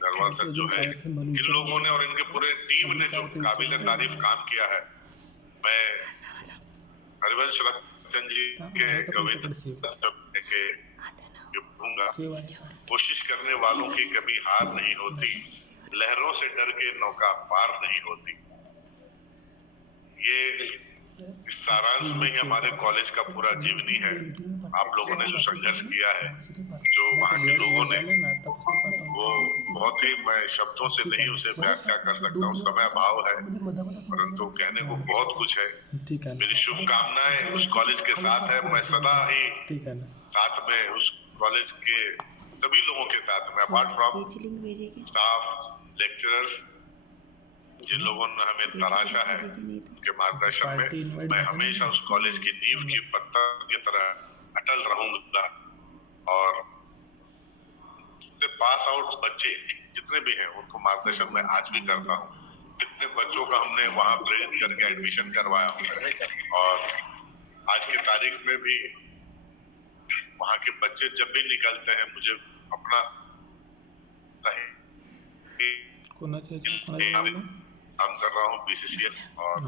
दरबार सर जो है, इन लोगों ने और इनके पूरे टीम ने जो काबिल तारीफ काम किया है, मैं हरिवंश रतन जी के कविता के कहूंगा, कोशिश करने वालों की कभी हार नहीं होती, लहरों से डर के नौका पार नहीं होती। ये इस सारांश में ही हमारे कॉलेज का पूरा जीवनी है। आप लोगों ने जो संघर्ष किया है, जो वहाँ के लोगों ने, वो बहुत ही, मैं शब्दों से नहीं उसे व्याख्या कर सकता हूँ, समय अभाव है, परंतु कहने को बहुत कुछ है। मेरी शुभकामनाएं उस कॉलेज के साथ है। मैं सदा ही साथ में उस कॉलेज के सभी लोगों के साथ में, अपार्ट फ्रॉम स्टाफ, लेक्चरर्स, जिन लोगों ने हमें तराशा है, उनके मार्गदर्शन में मैं हमेशा उस कॉलेज की नींव की पत्थर की तरह अटल रहूंगा। और पास आउट बच्चे जितने भी हैं उनको मार्गदर्शन मैं आज भी करता हूँ। कितने बच्चों का हमने वहाँ प्रेरित करके एडमिशन करवाया, और आज की तारीख में भी वहाँ के बच्चे जब भी निकलते हैं, मुझे अपना काम कर रहा हूँ BCCL, और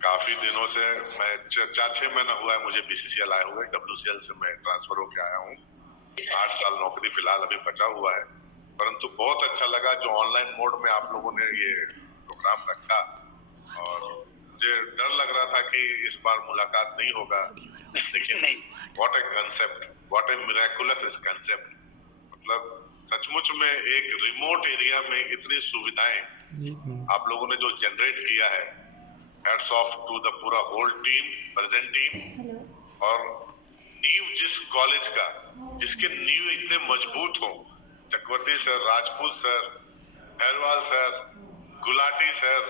काफी दिनों से मैं 4-6 महीना हुआ है मुझे BCCL आए हुए। WCL से मैं ट्रांसफर होके आया हूँ। 8 साल नौकरी फिलहाल अभी बचा हुआ है, परंतु बहुत अच्छा लगा जो ऑनलाइन मोड में आप लोगों ने ये प्रोग्राम रखा। और मुझे डर लग रहा था कि इस बार मुलाकात नहीं होगा, लेकिन what A concept, what A miraculous concept. मतलब सचमुच में एक रिमोट एरिया में इतनी सुविधाएं आप लोगों ने जो जनरेट किया है, हैट्स ऑफ टू द पूरा होल टीम, प्रेजेंट टीम। और नींव जिस कॉलेज का, जिसके नींव इतने मजबूत हो, Chakravarti sir, Rajput sir, Hairwal sir, Gulati sir,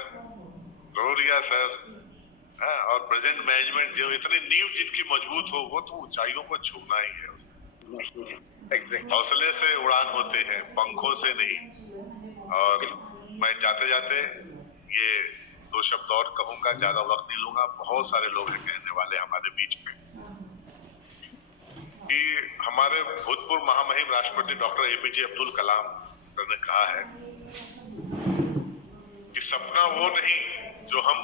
Roria sir, और प्रेजेंट मैनेजमेंट जो इतनी नींव जिनकी मजबूत हो, वो तो ऊंचाइयों को छूना ही है। हौसले से उड़ान होते हैं, पंखों से नहीं। और मैं जाते जाते ये 2 शब्द और कहूंगा, ज्यादा वक्त नहीं लूंगा। बहुत सारे लोग हैं कहने वाले हमारे बीच में, कि हमारे भूतपूर्व महामहिम राष्ट्रपति doctor APJ Abdul Kalam sir ने कहा है कि सपना वो नहीं जो हम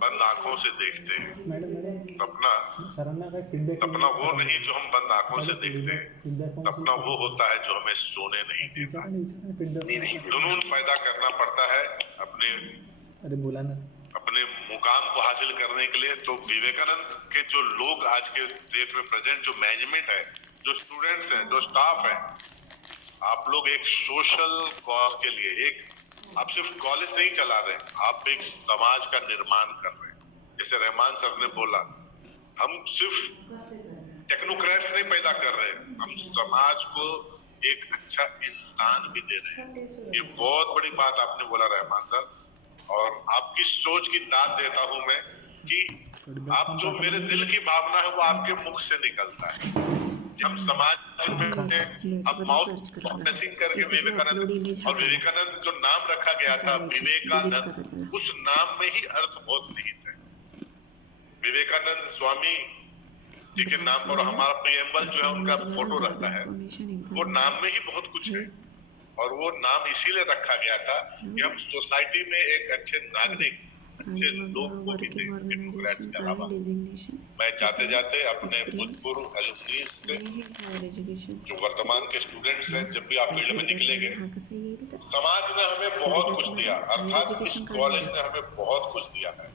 बंद आंखों से देखते हैं, सपना वो नहीं जो हम बंद आंखों से देखते हैं, सपना वो होता है जो हमें सोने नहीं देता। जुनून पैदा करना पड़ता है अपने मुकाम को हासिल करने के लिए। तो विवेकानंद के जो लोग आज के डेट में प्रेजेंट, जो मैनेजमेंट है, जो स्टूडेंट्स हैं, जो स्टाफ है, आप लोग एक सोशल कॉज के लिए, एक आप सिर्फ कॉलेज नहीं चला रहे, आप एक समाज का निर्माण कर रहे हैं। जैसे रहमान सर ने बोला, हम सिर्फ टेक्नोक्रेट्स नहीं पैदा कर रहे, हम समाज को एक अच्छा इंसान भी दे रहे हैं। ये बहुत बड़ी बात आपने बोला रहमान सर, और आपकी सोच की दाद देता हूं मैं कि आप जो मेरे दिल की भावना है वो आपके मुख से निकलता है। हम समाज में अब माउथ प्रोसेसिंग करके विवेकानंद, और विवेकानंद जो नाम रखा गया था विवेकानंद, उस नाम में ही अर्थ बहुत निहित है। विवेकानंद स्वामी जी के नाम पर हमारा प्रियम्बल जो है उनका फोटो रहता है, वो नाम में ही बहुत कुछ है। और वो नाम इसीलिए रखा गया था कि हम सोसाइटी में एक अच्छे नागरिक, अच्छे लोग को भी देखें के अलावा। मैं जाते जाते अपने भूतपूर्व एलुमनी से, जो वर्तमान के स्टूडेंट्स हैं, जब भी आप फील्ड में निकलेंगे, समाज ने हमें बहुत कुछ दिया, अर्थात इस कॉलेज ने हमें बहुत कुछ दिया है।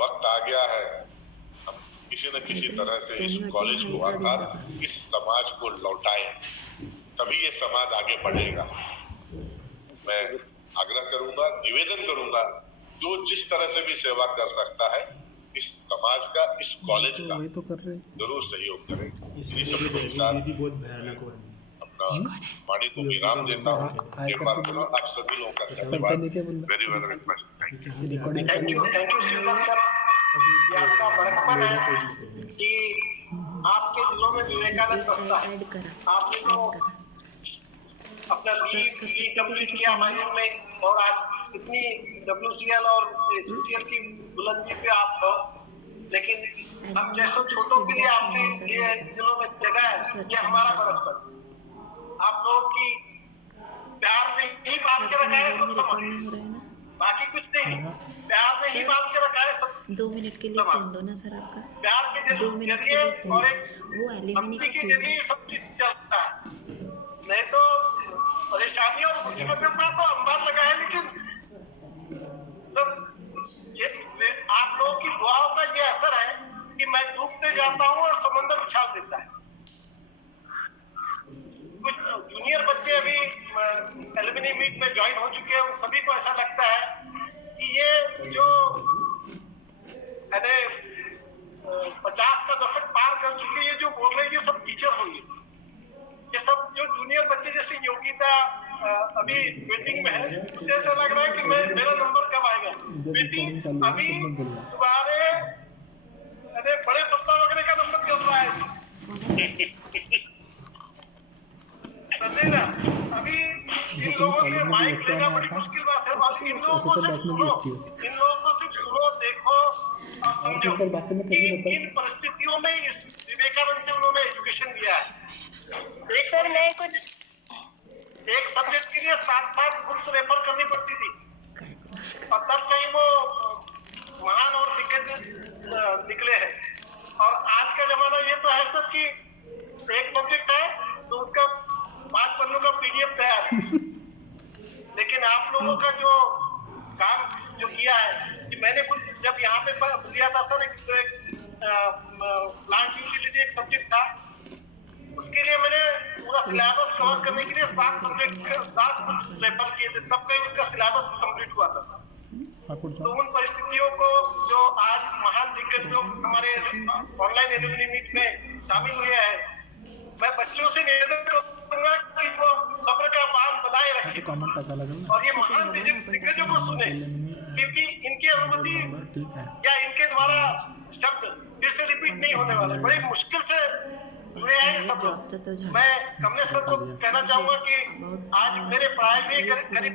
वक्त आ गया है हम किसी न किसी तरह से इस कॉलेज को, अर्थात इस समाज को लौटाएं, तभी ये समाज आगे बढ़ेगा। मैं आग्रह करूंगा, निवेदन करूंगा, जो जिस तरह से भी सेवा कर सकता है इस समाज का, इस कॉलेज का, जरूर सहयोग करें। बहुत भयानक हो अपना वाणी को विराम देता हूँ। एक बार पुनः आप सभी लोगों का धन्यवाद। Very very request, thank you Srikant sir. ये आपका बड़प्पन है कि आपके दिलों में विवेकानंद बसता है। आपने तो अपना बी कंप्लीट किया माइनर में, और आज इतनी WCL और ACCL की बुलंदी पे आप हो, लेकिन हम जैसे छोटों के लिए आपने ये दिलों में जगह है, ये हमारा बड़प्पन। आप लोगों की प्यार में ही बात के रखा है सब समाज, बाकी कुछ नहीं, प्यार में ही बात के रखा है सब। 2 मिनट के लिए फोन दो ना सर आपका, प्यार के 2 मिनट के जरिए लिए और एक वो एलिमिनी भक्ति का के जरिए सब चीज चलता है। नहीं तो परेशानियों और मुसीबतों का तो अंबार लगा है, लेकिन सब ये आप लोगों की दुआ अभी वेटिंग में है, मुझे ऐसा लग रहा है कि मेरा नंबर कब आएगा। वेटिंग अभी तुम्हारे अरे बड़े पप्पा वगैरह का नंबर कब आएगा समझे ना। अभी इन लोगों के माइक लेना बड़ी मुश्किल बात है। और इन लोगों को सिर्फ सुनो, इन लोगों को सिर्फ सुनो, देखो और समझो कि इन परिस्थितियों में इस विवेकानंद से उन्होंने एजुकेशन लिया है। सर मैं कुछ एक सब्जेक्ट के लिए 7 बुक्स रेफर करनी पड़ती थी और तब कहीं वो महान और दिग्गज निकले हैं। और आज का जमाना ये तो है सर कि एक सब्जेक्ट है तो उसका 5 पन्नों का PDF तैयार है। लेकिन आप लोगों का जो काम जो किया है कि मैंने कुछ जब यहाँ पे लिया था सर, एक प्लांट यूटिलिटी एक सब्जेक्ट था, उसके लिए मैंने पूरा सिलेबस कवर करने के लिए 7 बुक्स रेफर किए थे, तब कहीं उसका सिलेबस कंप्लीट हुआ था। तो उन परिस्थितियों को जो आज महान दिग्गज लोग हमारे ऑनलाइन एलुमनी मीट में शामिल हुए हैं, मैं बच्चों से निवेदन करूंगा कि वो सब्र का बांध बनाए रखें और ये महान दिग्गजों को सुने, क्योंकि इनकी अनुभूति या इनके द्वारा शब्द फिर से रिपीट नहीं होने वाले। बड़ी मुश्किल से जुड़े हैं सब लोग। मैं कमलेश सर को कहना चाहूंगा कि आज मेरे पढ़ाई में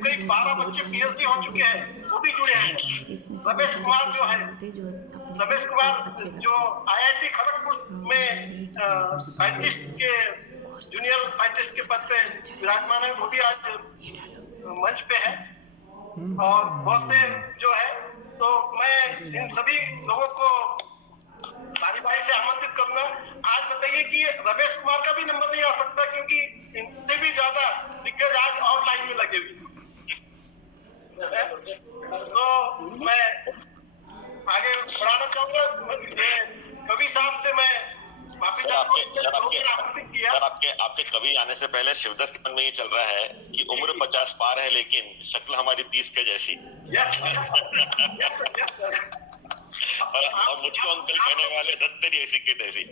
करीब 12 बच्चे PhD हो चुके हैं, वो भी जुड़े हैं। रमेश कुमार जो है, रमेश कुमार जो IIT खड़गपुर में साइंटिस्ट के जूनियर साइंटिस्ट के पद पे विराजमान है, वो भी आज मंच पे है। और बहुत से जो है, तो मैं इन सभी लोगों को बारी बारी से आमंत्रित करूंगा। आज बताइए कि रमेश कुमार का भी नंबर नहीं आ सकता क्योंकि इनसे भी ज्यादा दिग्गज आज और लाइन में लगे हुए। तो मैं आगे बढ़ाना चाहूंगा। कवि साहब से मैं सर आपके कवि आने से पहले शिवदत्त के मन में ये चल रहा है कि उम्र 50 पार है लेकिन शक्ल हमारी 30 के जैसी। और मुझको अंकल कहने वाले दत्त तेरी ऐसी किट ऐसी।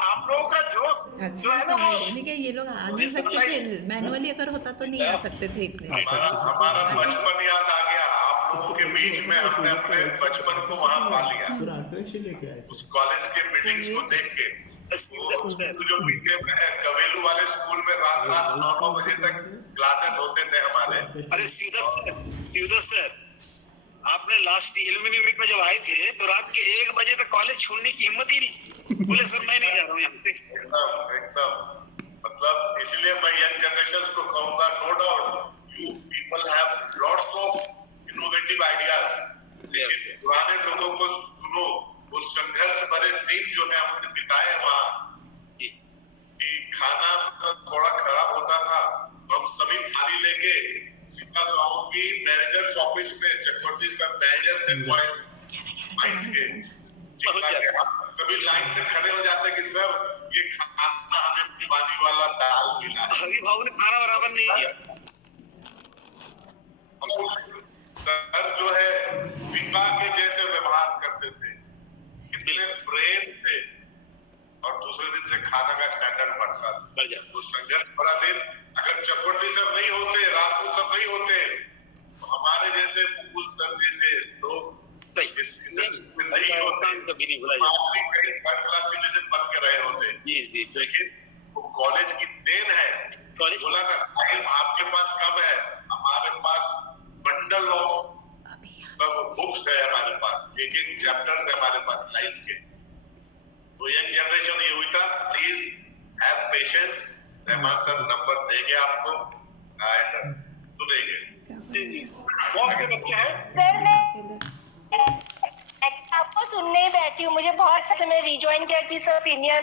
आप लोगों का जोश जो है ना, यानी कि ये लोग आ नहीं सकते थे, मैनुअली अगर होता तो नहीं आ सकते थे इतने। हमारा बचपन याद आ गया। आप लोगों के बीच में हमने अपने बचपन को वहाँ पा लिया, उस कॉलेज के बिल्डिंग्स को देख के। जो पीछे में है कवेलू वाले स्कूल में रात 9 बजे तक क्लासेस होते थे हमारे। अरे शिवदत्त सर, आपने लास्ट एलुमनी मीट में जब आए थे तो रात के 1 बजे तक कॉलेज छोड़ने की हिम्मत ही नहीं। बोले सर मैं नहीं जा रहा हूँ यहाँ से। एकदम मतलब इसलिए मैं यंग जनरेशन को कहूंगा, no doubt you people have lots of innovative ideas. पुराने लोगों को सुनो, उस संघर्ष भरे दिन जो है हमने बिताए वहाँ, कि खाना थोड़ा खराब होता था, हम सभी थाली लेके सीता साहू की मैनेजर्स ऑफिस में, चक्रवर्ती सर मैनेजर थे माइंस के, सभी लाइन से खड़े हो जाते कि सर ये खाना हमें पानी वाला दाल मिला। हरि भाव ने खाना बराबर नहीं किया। सर जो है पिता के जैसे व्यवहार करते थे, कितने प्रेम से, और दूसरे दिन से खाना का स्टैंडर्ड बढ़ता। तो संघर्ष भरा दिन, अगर चक्रवर्ती सर नहीं होते, राजपूत सर नहीं होते, तो हमारे जैसे मुकुल सर जैसे लोग इस इंडस्ट्री में नहीं होते, कहीं थर्ड क्लास सिटीजन बन के रहे होते। लेकिन वो कॉलेज की देन है। बोला ना, टाइम आपके पास कम है, हमारे पास बंडल ऑफ बुक्स है, हमारे पास एक चैप्टर्स है हमारे पास लाइफ के। तो young generation Yuvita, please have patience. Rahman sir number देंगे आपको एंड सुनेंगे। बहुत से बच्चे हैं सर, मैं आपको सुनने ही बैठी हूँ। मुझे बहुत अच्छा, मैं रिज्वाइन किया कि सर सीनियर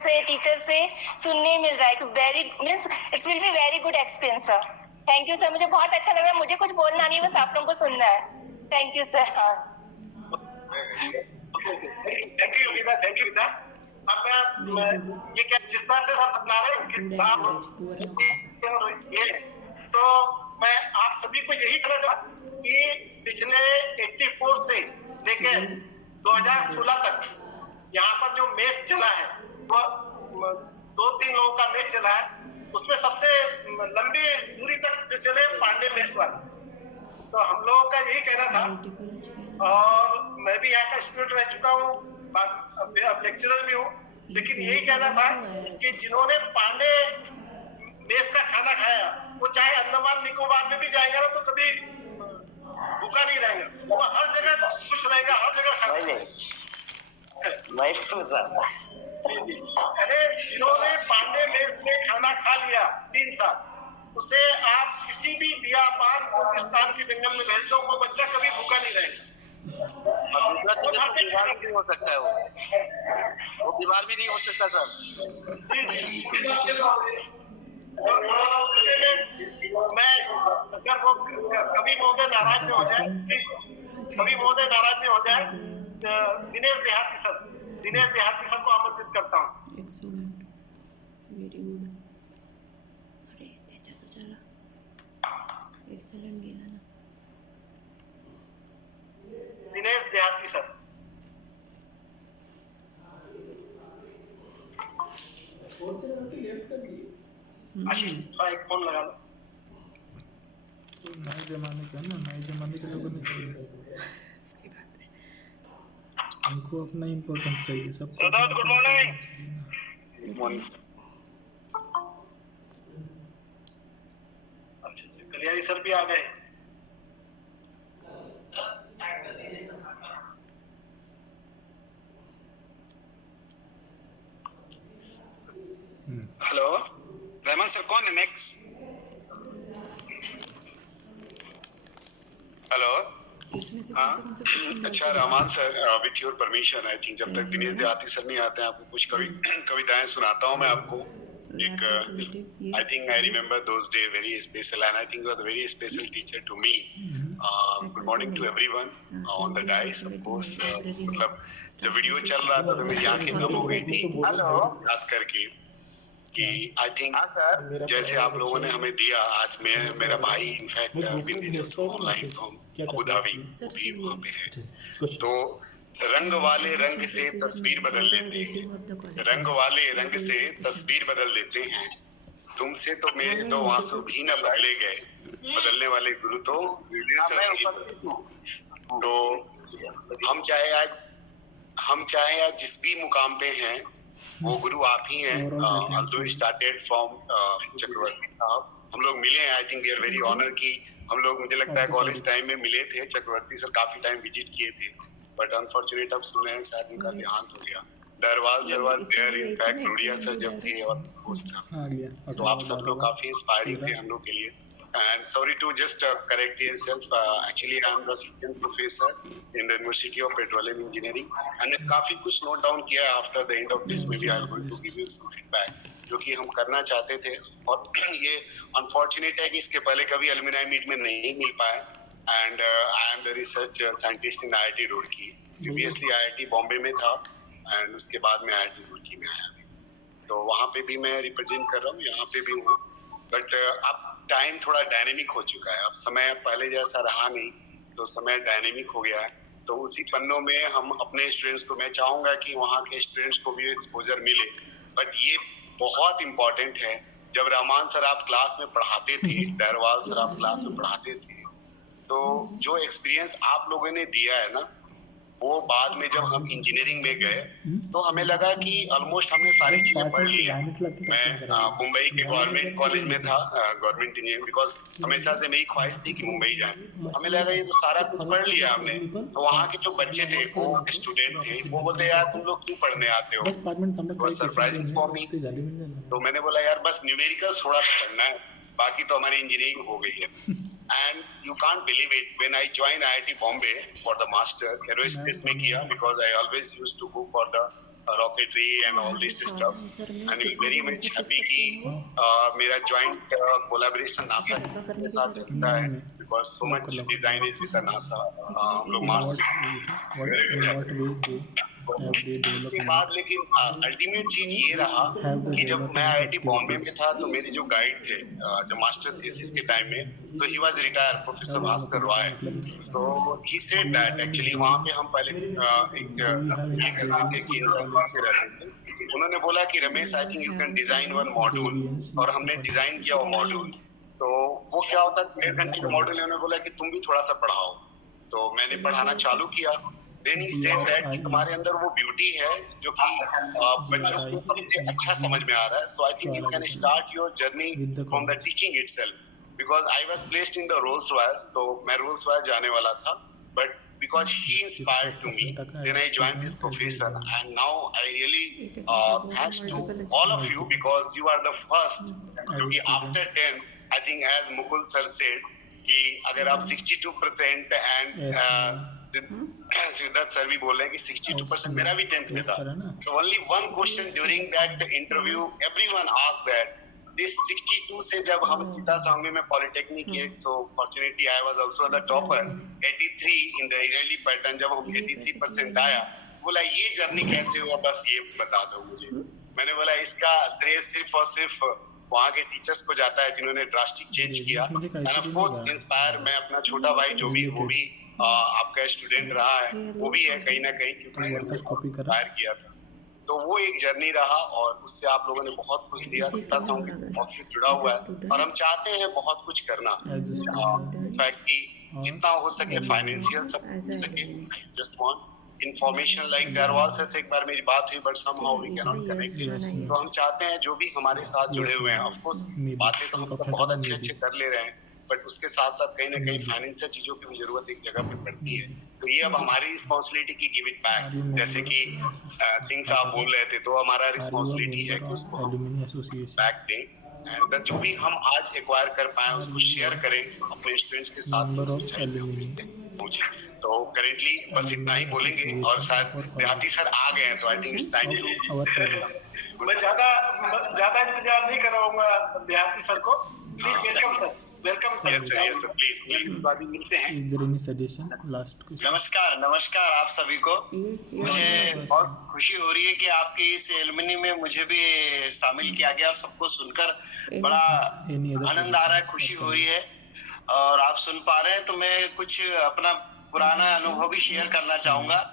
से, टीचर से सुनने मिल रहा है। Very means it's will be very good experience sir. Thank you sir, मुझे बहुत अच्छा लग रहा है। मुझे कुछ बोलना नहीं, बस आप लोगों को सुनना है। Thank you sir. Thank you विदा। अब मैं ये क्या जिस तरह से सब बता रहे हैं तो मैं आप सभी को यही कहना चाहता कि पिछले 84 से लेकर 2016 तक यहाँ पर जो मेस चला है वो 2-3 लोगों का मैच चला है, उसमें सबसे लंबी दूरी तक जो चले पांडे मेस वाला। तो हम लोगों का यही कहना था, और मैं भी यहाँ का स्टूडेंट रह चुका हूँ, अब लेक्चरर भी हूँ, लेकिन यही कहना था कि जिन्होंने पांडे मेस का खाना खाया वो चाहे अंडमान निकोबार में भी जाएगा ना तो कभी भूखा नहीं रहेगा, वो हर जगह खुश रहेगा, हर जगह खाना अरे जिन्होंने पांडे मेस में खाना खा लिया 3 साल, उसे आप किसी भी बियाबान पाकिस्तान के जंगल में भेज दो, वो बच्चा कभी भूखा नहीं रहेगा। नहीं हो सकता है, वो बीमार भी नहीं हो सकता सर। मैं सर वो कभी महोदय नाराज में हो जाए, कभी महोदय नाराज में हो जाए, दिनेश देहाती सर को आमंत्रित करता हूँ। Excellent, very good. अरे त्याच्यात चला एक्सलेंट गेला ना. दिनेश देहाती सर, आशीष एक फोन लगा लो। नए जमाने के लोगों ने चाहिए, सही बात है. उनको अपना इम्पोर्टेंस चाहिए, सबको गुड मॉर्निंग। अच्छा, कलियारी सर भी आ गए। हेलो रहमान सर, कौन है नेक्स्ट? हेलो, इसमें से कौन सा क्वेश्चन? अच्छा Rahman sir, with your permission I think जब तक दिनेश देहाती सर नहीं आते हैं आपको कुछ कविताएं सुनाता हूँ मैं आपको। एक I think I remember those day very special and I think you are the very special teacher to me. Good morning to everyone on the dais. Of course मतलब जब वीडियो चल रहा था तो मेरी आंखें कम हो गई थी याद करके कि आई थिंक जैसे आप लोगों ने हमें दिया। आज मेरा भाई इनफैक्ट ऑनलाइन अबू धाबी भी वहाँ पे है, तो रंग वाले रंग से तस्वीर बदल देते हैं, रंग वाले रंग से तस्वीर बदल देते हैं, तुमसे तो मेरे तो आंसू भी न बदले गए, बदलने वाले गुरु तो हम चाहे आज जिस भी मुकाम पे हैं वो गुरु आप ही हैं। ऑल्दो स्टार्टेड फ्रॉम चक्रवर्ती साहब, हम लोग मिले हैं। I think we are very honour की हम लोग, मुझे लगता है कॉलेज टाइम में मिले थे। चक्रवर्ती सर काफी टाइम विजिट किए थे, बट अनफॉर्चुनेट अब सुने हैं शायद उनका देहांत हो गया। Darwal sir was there, in fact Nuriya sir जब थे और तो आप सब लोग काफी इंस्पायरिंग थे हम लोग के लिए। And sorry to just correct yourself. Actually, I am the assistant professor in the University of Petroleum Engineering. And काफी कुछ note down किया after the end of this. Maybe I will going to give you some feedback. जो कि हम करना चाहते थे और ये unfortunate है कि इसके पहले कभी alumni meet में नहीं मिल पाया. And I am the research scientist in IIT Roorkee. Previously IIT Bombay में था and उसके बाद में IIT Roorkee में आया. तो वहाँ पे भी मैं represent कर रहा हूँ, यहाँ पे भी हूँ. But अब टाइम थोड़ा डायनेमिक हो चुका है, अब समय पहले जैसा रहा नहीं, तो समय डायनेमिक हो गया है। तो उसी पन्नों में हम अपने स्टूडेंट्स को, मैं चाहूँगा कि वहाँ के स्टूडेंट्स को भी एक्सपोजर मिले। बट ये बहुत इम्पोर्टेंट है, जब रहमान सर आप क्लास में पढ़ाते थे, डरवाल सर आप क्लास में पढ़ाते थे, तो जो एक्सपीरियंस आप लोगों ने दिया है ना, वो बाद में जब हम इंजीनियरिंग में गए तो हमें लगा कि ऑलमोस्ट हमने सारी चीजें पढ़ ली है। मैं मुंबई के गवर्नमेंट कॉलेज में था, गवर्नमेंट इंजीनियरिंग, बिकॉज हमेशा से मेरी ख्वाहिश थी कि मुंबई जाए। हमें लगा ये तो सारा कुछ पढ़ लिया हमने। तो वहाँ के जो बच्चे थे, वो स्टूडेंट थे, वो बोलते यार तुम लोग क्यों पढ़ने आते हो, सरप्राइजिंग फॉर मी। तो मैंने बोला यार बस न्यूमेरिकल्स थोड़ा सा पढ़ना है, बाकी तो हमारी इंजीनियरिंग हो गई है। And you can't believe it, when I joined IIT Bombay for the master, aerospace में किया, because I always used to go for the rocketry and all this stuff, and I'm very much happy कि मेरा joint collaboration NASA के साथ चलता है, because so much design is with the NASA, हम लोग Mars इसके बाद। लेकिन अल्टीमेट चीज ये रहा कि जब मैं IIT बॉम्बे में था तो मेरे जो गाइड थे, जो मास्टर थीसिस के टाइम में, तो he was retired, professor Bhaskar Roy. तो ही सेड दैट एक्चुअली वहाँ पे हम पहले एक रहते थे, उन्होंने बोला कि रमेश आई think you can design one module, और हमने डिजाइन किया वो मॉड्यूल। तो वो क्या होता है, 1.5 घंटे का मॉड्यूल, उन्होंने बोला कि तुम भी थोड़ा सा पढ़ाओ, तो मैंने पढ़ाना चालू किया। देन ही सेड दैट कि तुम्हारे अंदर वो ब्यूटी है जो कि बच्चों को सबसे अच्छा समझ में आ रहा है, so I think you can start your journey from the teaching itself, because I was placed in the Rolls Royce, तो मैं रोल्स रॉयल्स जाने वाला था, but because he inspired to me, then I joined this profession, and now I really thanks to all of you, because you are the first, क्योंकि after 10 I think as Mukul sir said कि अगर आप 62% and सिद्धार्थ सर भी बोल रहे हैं कि 62% मेरा भी 10th में था, so only one question during that interview everyone asked that this 62 से जब हम सीता स्वामी में पॉलिटेक्निक किए, so fortunately I was also the topper, 83 in the yearly pattern, जब हम 83% आया, बोला ये जर्नी कैसे हुआ बस ये बता दो मुझे। मैंने बोला इसका श्रेय सिर्फ और सिर्फ वहाँ के टीचर्स को जाता है जिन्होंने ड्रास्टिक चेंज किया, एंड ऑफ कोर्स इंस्पायर मैं अपना छोटा भाई जो भी वो भी आपका स्टूडेंट रहा है, वो भी है कहीं ना कहीं, क्योंकि इंस्पायर किया था। तो वो एक जर्नी रहा और उससे आप लोगों ने बहुत कुछ दिया, सीता स्वामी बहुत कुछ जुड़ा हुआ है, और हम चाहते हैं बहुत कुछ करना, इनफैक्ट कि जितना हो सके फाइनेंशियल सब हो सके। Just want information like Garwal से एक बार मेरी बात हुई, but somehow we can not connect, तो हम चाहते हैं जो भी हमारे साथ जुड़े हुए हैं, ऑफ कोर्स बातें तो हम सब बहुत अच्छे कर ले रहे हैं, बट उसके साथ साथ कहीं ना कहीं फाइनेंशियल चीजों की भी जरूरत एक जगह पे पड़ती है, तो ये अब हमारी रिस्पॉन्सिबिलिटी की गिव इट बैक, जैसे कि सिंह साहब बोल रहे थे, तो हमारा रिस्पॉन्सिबिलिटी है कि उसको बैक दें, एंड जो भी हम आज एक्वायर कर पाए उसको शेयर करें अपने स्टूडेंट्स के साथ मुझे। तो करेंटली बस इतना ही बोलेंगे, और शायद देहाती सर आ गए हैं, तो I think it's time to, मैं ज्यादा इंतजार नहीं कराऊंगा देहाती सर को, please welcome sir. Yes sir please मिलते हैं। Is there any suggestion? Last question. नमस्कार आप सभी को। मुझे बहुत खुशी हो रही है कि आपके इस एलुमनी में मुझे भी शामिल किया गया, और सबको सुनकर बड़ा आनंद आ रहा है, खुशी हो रही है, और आप सुन पा रहे हैं, तो मैं कुछ अपना पुराना अनुभव भी शेयर करना चाहूंगा।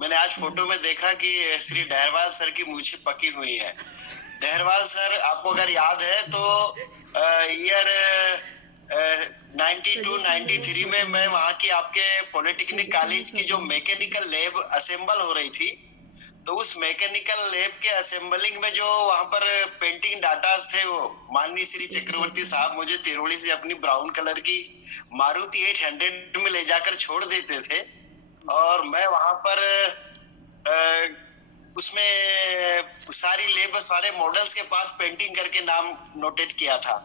मैंने आज फोटो में देखा कि श्री डहरवाल सर की मूछें पकी हुई है। डहरवाल सर, आपको अगर याद है तो ईयर 92-93 में मैं वहाँ की आपके पॉलिटेक्निक कॉलेज की जो मैकेनिकल लैब असेंबल हो रही थी, तो उस मैकेनिकल लैब के असेंबलिंग में जो वहाँ पर पेंटिंग डाटास थे, वो माननीय श्री चक्रवर्ती साहब मुझे तिरोड़ी से अपनी ब्राउन कलर की मारुति 800 में ले जाकर छोड़ देते थे, और मैं वहाँ पर उसमें सारी लैब सारे मॉडल्स के पास पेंटिंग करके नाम नोटेट किया था,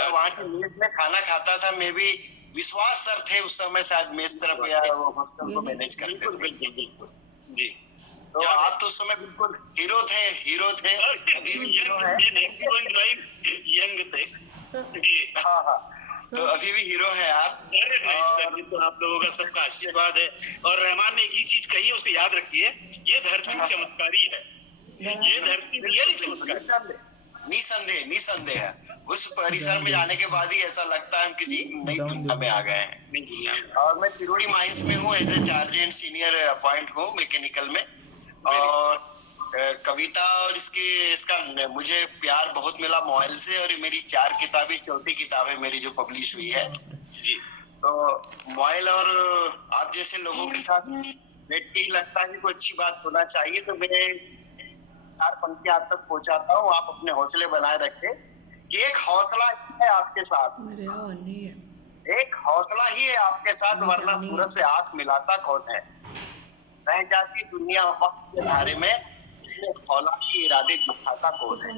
और वहाँ की मेस में खाना खाता था। मैं भी, विश्वास सर थे उस समय शायद मेस तरफ या वो हॉस्टल को मैनेज करते थे। बिल्कुल जी। तो आप तो उस समय बिल्कुल हीरो थे। अभी भी हीरो है, यंग थे जी। हाँ, तो अभी भी हीरो है आप। सर, तो आप लोगों का सबका आशीर्वाद है, और रहमान ने एक ही चीज कही है, उसको याद रखिए, ये धरती चमत्कारी है, ये धरती रियली चमत्कारी, निसंदेह है। उस परिसर में जाने के बाद ही ऐसा लगता है हम किसी नई दुनिया में आ गए हैं। और मैं तिरोड़ी माइंस में हूँ, एज ए चार्जेंट सीनियर अपॉइंट हूँ मैकेनिकल में, और कविता और इसका मुझे प्यार बहुत मिला मोबाइल से, और मेरी 4 किताबें, चौथी किताब है मेरी जो पब्लिश हुई है जी। तो मोबाइल और आप जैसे लोगों के साथ बैठ के ही लगता है कि कोई अच्छी बात होना चाहिए, तो मैं 4 पंक्ति आप तक पहुंचाता हूँ। आप अपने हौसले बनाए रखें कि एक हौसला है आपके साथ, एक हौसला ही है आपके साथ, वरना सूरज से आंख मिलाता कौन है। रह जाती दुनिया वक्त के धारे में, फौलादी इरादे दिखाता कौन है।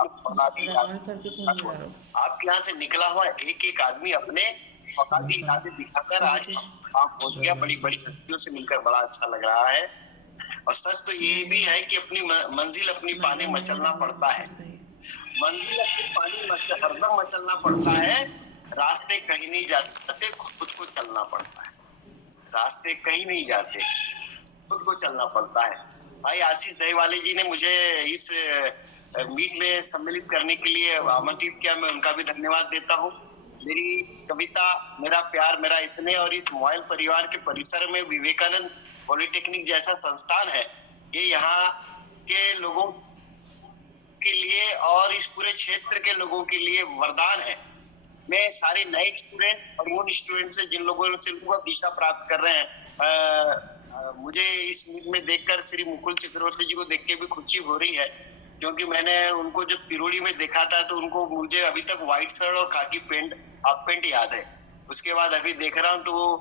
अब फौलादी आपके यहाँ से निकला हुआ एक आदमी अपने फौलादी इरादे दिखाकर आज काम पहुंच गया। बड़ी बड़ी हस्तियों से मिलकर बड़ा अच्छा लग रहा है। और सच तो ये भी है कि अपनी मंजिल अपनी पानी मचलना पड़ता है, मंजिल अपनी पानी हरदम मचलना पड़ता है। रास्ते कहीं नहीं जाते, खुद को चलना पड़ता है। रास्ते कहीं नहीं जाते, खुद को चलना पड़ता है। भाई आशीष दहीवाले जी ने मुझे इस मीट में सम्मिलित करने के लिए आमंत्रित किया, मैं उनका भी धन्यवाद देता हूँ। मेरी कविता, मेरा प्यार, मेरा स्नेह और इस मोबाइल परिवार के परिसर में विवेकानंद पॉलिटेक्निक जैसा संस्थान है, ये यहाँ के लोगों के लिए और इस पूरे क्षेत्र के लोगों के लिए वरदान है। मैं सारे नए स्टूडेंट और उन स्टूडेंट से जिन लोगों से दिशा प्राप्त कर रहे हैं, मुझे इस में देखकर श्री मुकुल चक्रवर्ती जी को देख के भी खुशी हो रही है, क्योंकि मैंने उनको जब पिरोड़ी में देखा था तो उनको मुझे अभी तक व्हाइट शर्ट और खाकी पैंट हाफ पैंट याद है। उसके बाद अभी देख रहा हूँ तो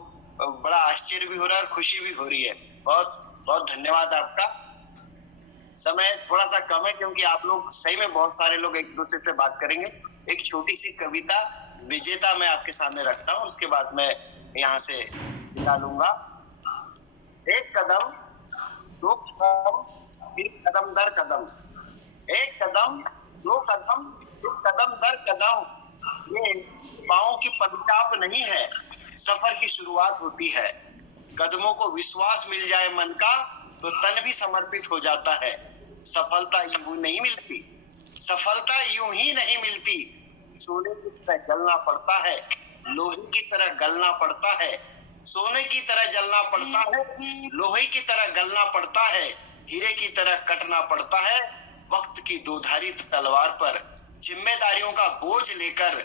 बड़ा आश्चर्य भी हो रहा है और खुशी भी हो रही है। बहुत बहुत धन्यवाद आपका। समय थोड़ा सा कम है क्योंकि आप लोग सही में बहुत सारे लोग एक दूसरे से बात करेंगे। एक छोटी सी कविता विजेता मैं आपके सामने रखता हूँ, उसके बाद मैं यहाँ से निकालूंगा। एक कदम, दो कदम, फिर कदम दर कदम, एक कदम, दो कदम, फिर कदम दर कदम। ये पाँव की पदचाप नहीं है, सफर की शुरुआत होती है। कदमों को विश्वास मिल जाए मन का तो तन भी समर्पित हो जाता है। सफलता यूं नहीं मिलती, सफलता यूं ही नहीं मिलती। सोने की तरह जलना पड़ता है, लोहे की तरह गलना पड़ता है। सोने की तरह जलना पड़ता है, लोहे की तरह गलना पड़ता है, हीरे की तरह कटना पड़ता है। वक्त की दोधारी तलवार पर जिम्मेदारियों का बोझ लेकर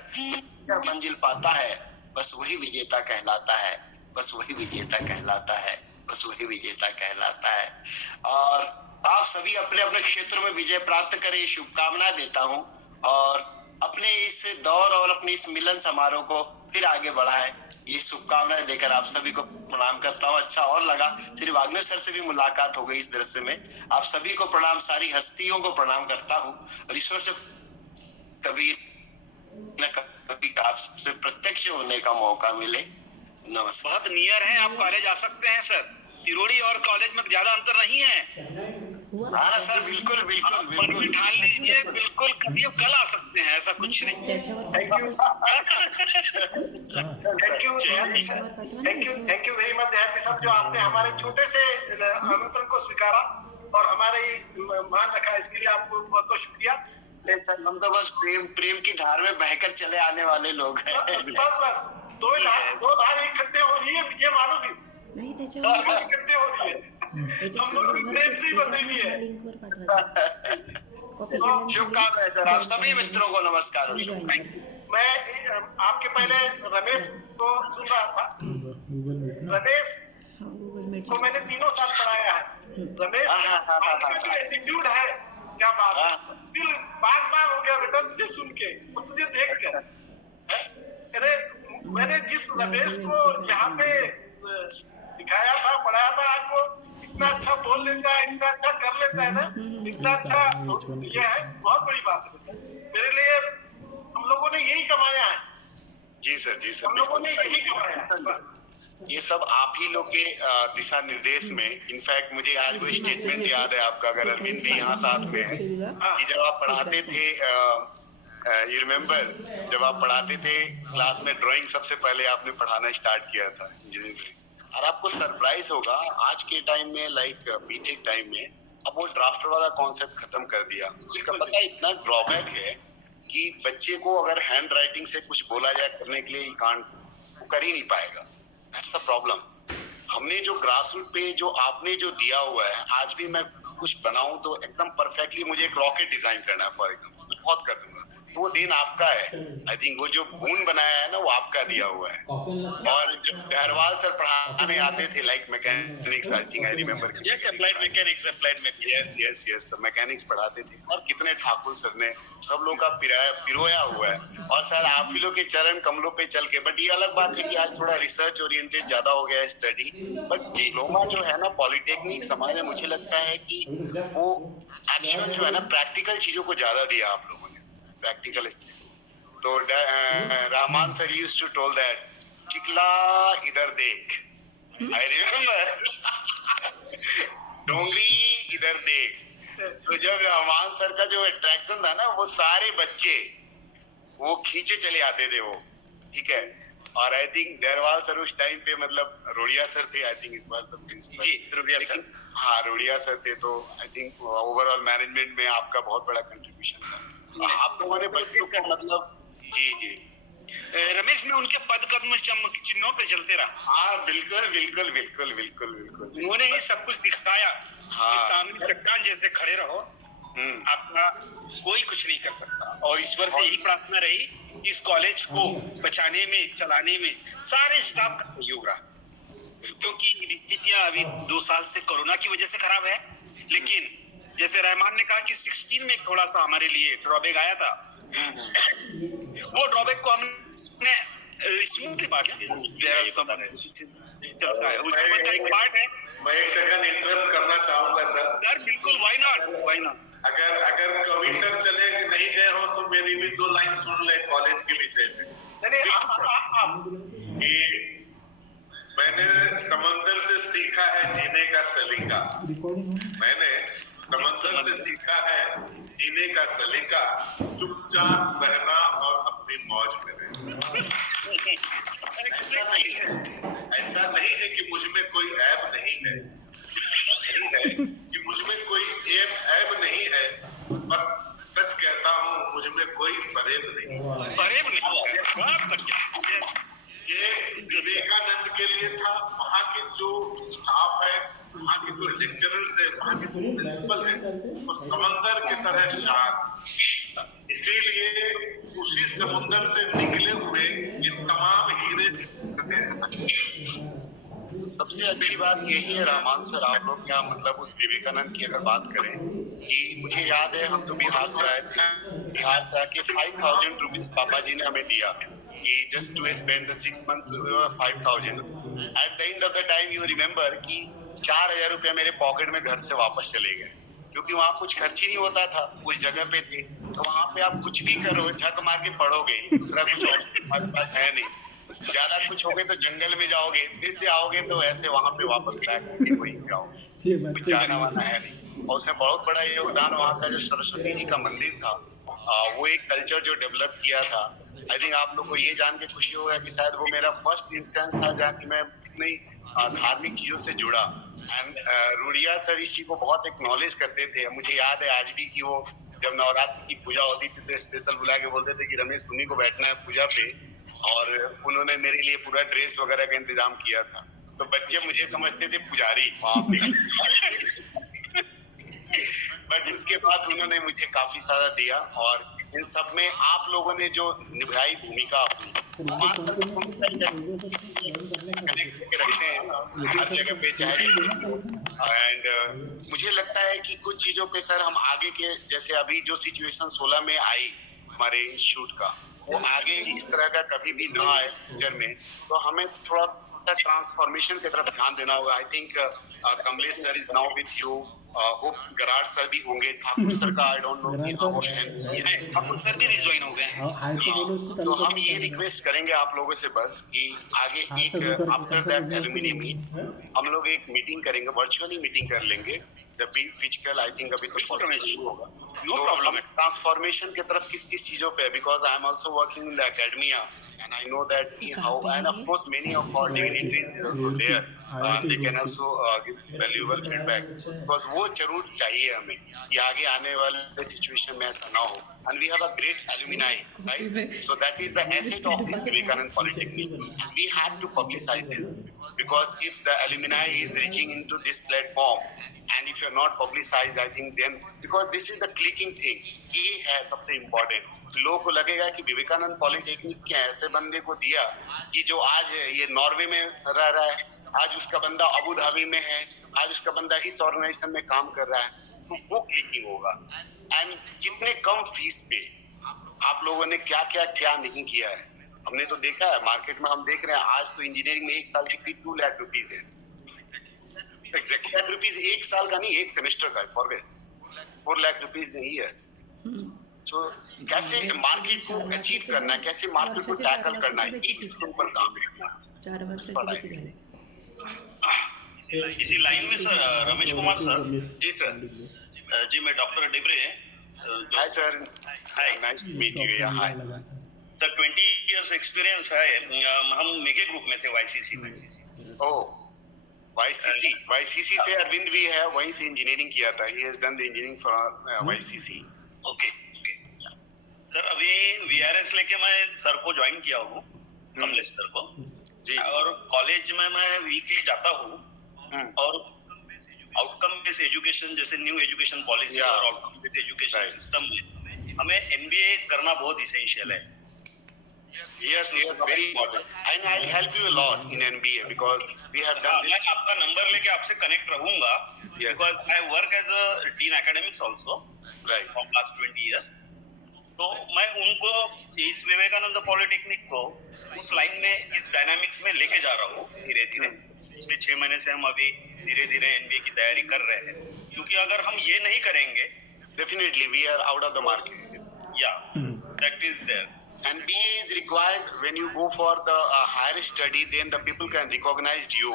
मंजिल पाता है। बस वही विजेता कहलाता है, बस वही विजेता कहलाता है, बस वही विजेता कहलाता है। और आप सभी अपने अपने क्षेत्र में विजय प्राप्त करें, शुभकामना देता हूं। और अपने इस दौर और अपने इस मिलन समारोह को फिर आगे बढ़ाएं, ये शुभकामनाएं देकर आप सभी को प्रणाम करता हूं। अच्छा और लगा, श्री वाग्नर सर से भी मुलाकात हो गई इस दृश्य में। आप सभी को प्रणाम, सारी हस्तियों को प्रणाम करता हूं और ईश्वर से कभी न कभी आपसे प्रत्यक्ष होने का मौका मिले। नमस्कार। बहुत नियर है, आप कॉलेज आ सकते हैं सर। तिरोड़ी और कॉलेज में ज्यादा अंतर नहीं है। हाँ ना सर, बिल्कुल बिल्कुल बिल्कुल ठान लीजिए, बिल्कुल कभी कल आ सकते हैं, ऐसा कुछ नहीं। थैंक यू वेरी मच देहाती साहब, जो आपने हमारे छोटे से आमंत्रण को स्वीकारा और हमारे मान रखा, इसके लिए आपको बहुत बहुत शुक्रिया। सर हम तो बस प्रेम की धार में बहकर चले आने वाले लोग हैं। बस दो धार इकट्ठे हो रही है, ये मानो भी नाही इकट्ठे हो रही है। हम लोग प्रेम से ही बदली है। शुभकामनाएं सर, आप सभी मित्रों को नमस्कार। मैं आपके पहले रमेश को सुन रहा था। रमेश को मैंने 3 साल पढ़ाया है। रमेश आपका जो एटीट्यूड है, क्या बात है, दिल बार हो गया बेटा तुझे सुन के, तुझे देख कर। अरे मैंने जिस रमेश को यहाँ पे सिखाया था, पढ़ाया था, आज वो इतना अच्छा बोल लेता है, इतना अच्छा कर लेता है ना, इतना अच्छा, ये है बहुत बड़ी बात है। मेरे लिए हम लोगों ने यही कमाया है। जी सर, जी सर, हम लोगों ने यही कमाया है। ये सब आप ही लोग के दिशा निर्देश में। इनफैक्ट मुझे आज वो स्टेटमेंट याद है आपका, अगर अरविंद भी यहाँ साथ में है, कि जब आप पढ़ाते थे, यू रिमेम्बर, जब आप पढ़ाते थे क्लास में ड्राइंग सबसे पहले आपने पढ़ाना स्टार्ट किया था इंजीनियरिंग। और आपको सरप्राइज होगा आज के टाइम में, लाइक बीटेक टाइम में, अब वो ड्राफ्टर वाला कॉन्सेप्ट खत्म कर दिया। उसका पता इतना ड्रॉबैक है कि बच्चे को अगर हैंड राइटिंग से कुछ बोला जाए करने के लिए, वो कर ही नहीं पाएगा। That's the problem. हमने जो ग्रासरूट पे जो आपने जो दिया हुआ है, आज भी मैं कुछ बनाऊं तो एकदम परफेक्टली मुझे एक रॉकेट डिजाइन करना है फॉर एग्जाम्पल, बहुत कर दूंगा, तो वो दिन आपका है। आई थिंक वो जो बून बनाया है ना, वो आपका दिया हुआ है। और जब गहरवाल सर पढ़ाने आते थे, like mechanics, I think I remember, applied mechanics, yes, तो मैकेनिक्स पढ़ाते थे। और कितने ठाकुर सर ने सब लोग का पिरोया हुआ है। और सर आप ही लोग के चरण कमलों पे चल के, बट ये अलग बात है कि आज थोड़ा रिसर्च ओरिएंटेड ज्यादा हो गया है स्टडी। बट डिप्लोमा जो है ना पॉलिटेक्निक समाज में, मुझे लगता है कि वो एक्चुअल जो है ना प्रैक्टिकल चीजों को ज्यादा दिया आप लोगों ने, प्रैक्टिकल। तो Rahman sir used to tell that, चिकला इधर देख, आई रिमेम्बर, डोंगरी इधर देख। तो जब रहमान सर का जो अट्रैक्शन था ना, वो सारे बच्चे वो खींचे चले आते थे वो, ठीक है। और आई थिंक गहरवाल सर उस टाइम पे, मतलब रोडिया सर थे, आई थिंक इस बार प्रिंसिपल जी, रोडिया सर, हाँ रोडिया सर थे। तो आई थिंक ओवरऑल मैनेजमेंट में आपका बहुत बड़ा कंट्रीब्यूशन था। आप लोगों ने बच्चों को, मतलब जी, रमेश में उनके पद कदम चिन्हों पे चलते रहा। हाँ बिल्कुल बिल्कुल बिल्कुल बिल्कुल बिल्कुल। उन्होंने ही सब कुछ दिखाया हाँ। कि सामने चट्टान जैसे खड़े रहो, आपका कोई कुछ नहीं कर सकता। और ईश्वर से यही प्रार्थना रही कि इस कॉलेज को बचाने में, चलाने में सारे स्टाफ का सहयोग रहा, क्योंकि स्थितियां अभी 2 साल से कोरोना की वजह से खराब है। लेकिन जैसे रहमान ने कहा कि 16 में थोड़ा सा हमारे लिए ड्रॉबैक आया था, वो ड्रॉबैक को हमने स्मूथली बांट लिया। चलता है, उसका एक पार्ट है। मैं एक सेकंड इंटरप्ट करना चाहूंगा सर। सर बिल्कुल, व्हाई नॉट। अगर कवि सर चले नहीं गए हो तो मेरी भी 2 लाइन सुन ले कॉलेज के विषय में। कि मैंने समंदर से सीखा है जीने का सलीका, मैंने समंदर से सीखा है जीने का सलीका, चुपचाप रहना और अपनी मौज में रहना। ऐसा नहीं है कि मुझ में कोई ऐब नहीं है, नहीं है कि मुझ में कोई ऐब नहीं है, पर सच कहता हूँ मुझ में कोई फरेब नहीं। ये विवेकानंद के लिए था। वहाँ के जो स्टाफ है, वहाँ के जो लेक्चरर्स है, वहाँ के जो प्रिंसिपल है, वो समंदर की तरह शांत। इसीलिए उसी समुद्र से निकले हुए ये तमाम हीरे। सबसे अच्छी बात यही है रहमान सर, आप लोग क्या मतलब उस विवेकानंद की अगर बात करें कि मुझे याद है हम तो बिहार से आए थे, बिहार से आके 5,000 रुपीज पापा जी ने हमें दिया कि just to spend the 6 months 5,000। At the end of the time you remember कि 4,000 रुपया मेरे पॉकेट में घर से वापस चले गए, क्योंकि वहाँ कुछ खर्च ही नहीं होता था। उस जगह पे थे तो वहाँ पे आप कुछ भी करो, झक मार के पढ़ोगे, दूसरा कुछ हमारे पास है नहीं। ज्यादा कुछ हो गए तो जंगल में जाओगे, फिर से आओगे तो ऐसे वहाँ पे वापस बैक होके वही जाओगे, कुछ जाना वाना है नहीं। और उसमें बहुत बड़ा योगदान वहाँ का जो सरस्वती जी का मंदिर था, वो एक कल्चर जो डेवलप किया था। आई थिंक आप लोग को ये जान के खुशी होगा कि शायद वो मेरा फर्स्ट इंस्टेंस था जहाँ की मैं इतनी धार्मिक चीजों से जुड़ा। एंड रूढ़िया सर इस चीज को बहुत एक्नॉलेज करते थे। मुझे याद है आज भी कि वो जब नवरात्र की पूजा होती थी तो स्पेशल बुला के बोलते थे कि रमेश तुम्ही को बैठना है पूजा पे, और उन्होंने मेरे लिए पूरा ड्रेस वगैरह का इंतजाम किया था। तो बच्चे मुझे समझते थे पुजारी, बट उसके बाद उन्होंने मुझे काफी सारा दिया। और इन सब में आप लोगों ने जो निभाई भूमिका अपनी, कनेक्ट रखते हैं हर जगह पे चाहे। एंड मुझे लगता है कि कुछ चीजों पे सर हम आगे के, जैसे अभी जो सिचुएशन 16 में आई हमारे इंस्टीट्यूट का, वो आगे इस तरह का कभी भी ना आए फ्यूचर में, तो हमें थोड़ा सा ट्रांसफॉर्मेशन की तरफ ध्यान देना होगा। I think Kamlesh sir is now with you, hope Garad sir भी होंगे, ठाकुर सर का I don't know, Thakur sir भी रिजॉइन हो गए। तो हम ये रिक्वेस्ट करेंगे आप लोगों से बस कि आगे एक आफ्टर दैट एलुमिनी मीट हम लोग एक मीटिंग करेंगे, वर्चुअली मीटिंग कर लेंगे। जब भी फिजिकल आई थिंक अभी तो शुरू होगा, नो प्रॉब्लम है। ट्रांसफॉर्मेशन की तरफ किस किस चीजों पे, because I am also working in the academia and I know that how, and of course many of our dignitaries is also there, they can also give valuable feedback, because वो जरूर चाहिए हमें कि आगे आने वाले सिचुएशन में ऐसा ना हो। And we have a great alumni, right? So that is the asset of this Vivekanand Polytechnic. We have to publicize this, because if the alumni is reaching into this platform and if you're not publicized, I think then, because this is the clicking thing, ये है सबसे इम्पोर्टेंट। लोगों को लगेगा कि विवेकानंद पॉलिटेक्निक के ऐसे बंदे को दिया कि जो आज ये नॉर्वे में रह रहा है, आज उसका बंदा अबू धाबी में है, आज उसका बंदा इस ऑर्गेनाइजेशन में काम कर रहा है, तो वो क्लिकिंग होगा। एंड कितने कम फीस पे आप लोगों ने क्या क्या क्या नहीं किया है, हमने तो देखा है मार्केट में। हम देख रहे हैं आज तो इंजीनियरिंग में 1 साल की फीस 2 लाख रुपीज है, एग्जैक्ट लाख रुपीज 1 साल का नहीं, 1 सेमेस्टर का, फॉरगेट 4 लाख रुपीज नहीं है। तो कैसे मार्केट को अचीव करना है, कैसे मार्केट को टैकल करना है, इसके ऊपर काम है। 4 वर्ष इसी लाइन में सर रमेश कुमार सर। जी सर। जी मैं डॉक्टर डिब्रे। Hi sir, hi, nice to meet you. Yeah hi sir, 20 years experience है। हम मेगे ग्रुप में थे वाईसीसी में। ओह, वाईसीसी से अरविंद भी है, वहीं से इंजीनियरिंग किया था। He has done the engineering for YCC. Okay. Sir अभी VRS लेके मैं सर को ज्वाइन किया हूँ, कमलेश सर को जी। और कॉलेज में मैं वीकली जाता हूँ और आउटकम बेस्ड एजुकेशन जैसे न्यू एजुकेशन पॉलिसी और आउटकम बेस्ड एजुकेशन सिस्टम में हमें MBA करना बहुत इसेंशियल है। Yes, very important. And I'll help you a lot in MBA because we have done this. मैं आपका नंबर लेके आपसे कनेक्ट रहूंगा because I work as a dean academics also Right. from last 20 years. तो मैं उनको इस विवेकानंद पॉलिटेक्निक को उस लाइन में इस डायनामिक्स में लेके जा रहा हूँ धीरे धीरे। पिछले 6 महीने से हम अभी धीरे धीरे MBA की तैयारी कर रहे हैं, क्योंकि अगर हम ये नहीं करेंगे Definitely, we are out of the market. that is there. And BA is required when you go for the higher study, then the people can recognize you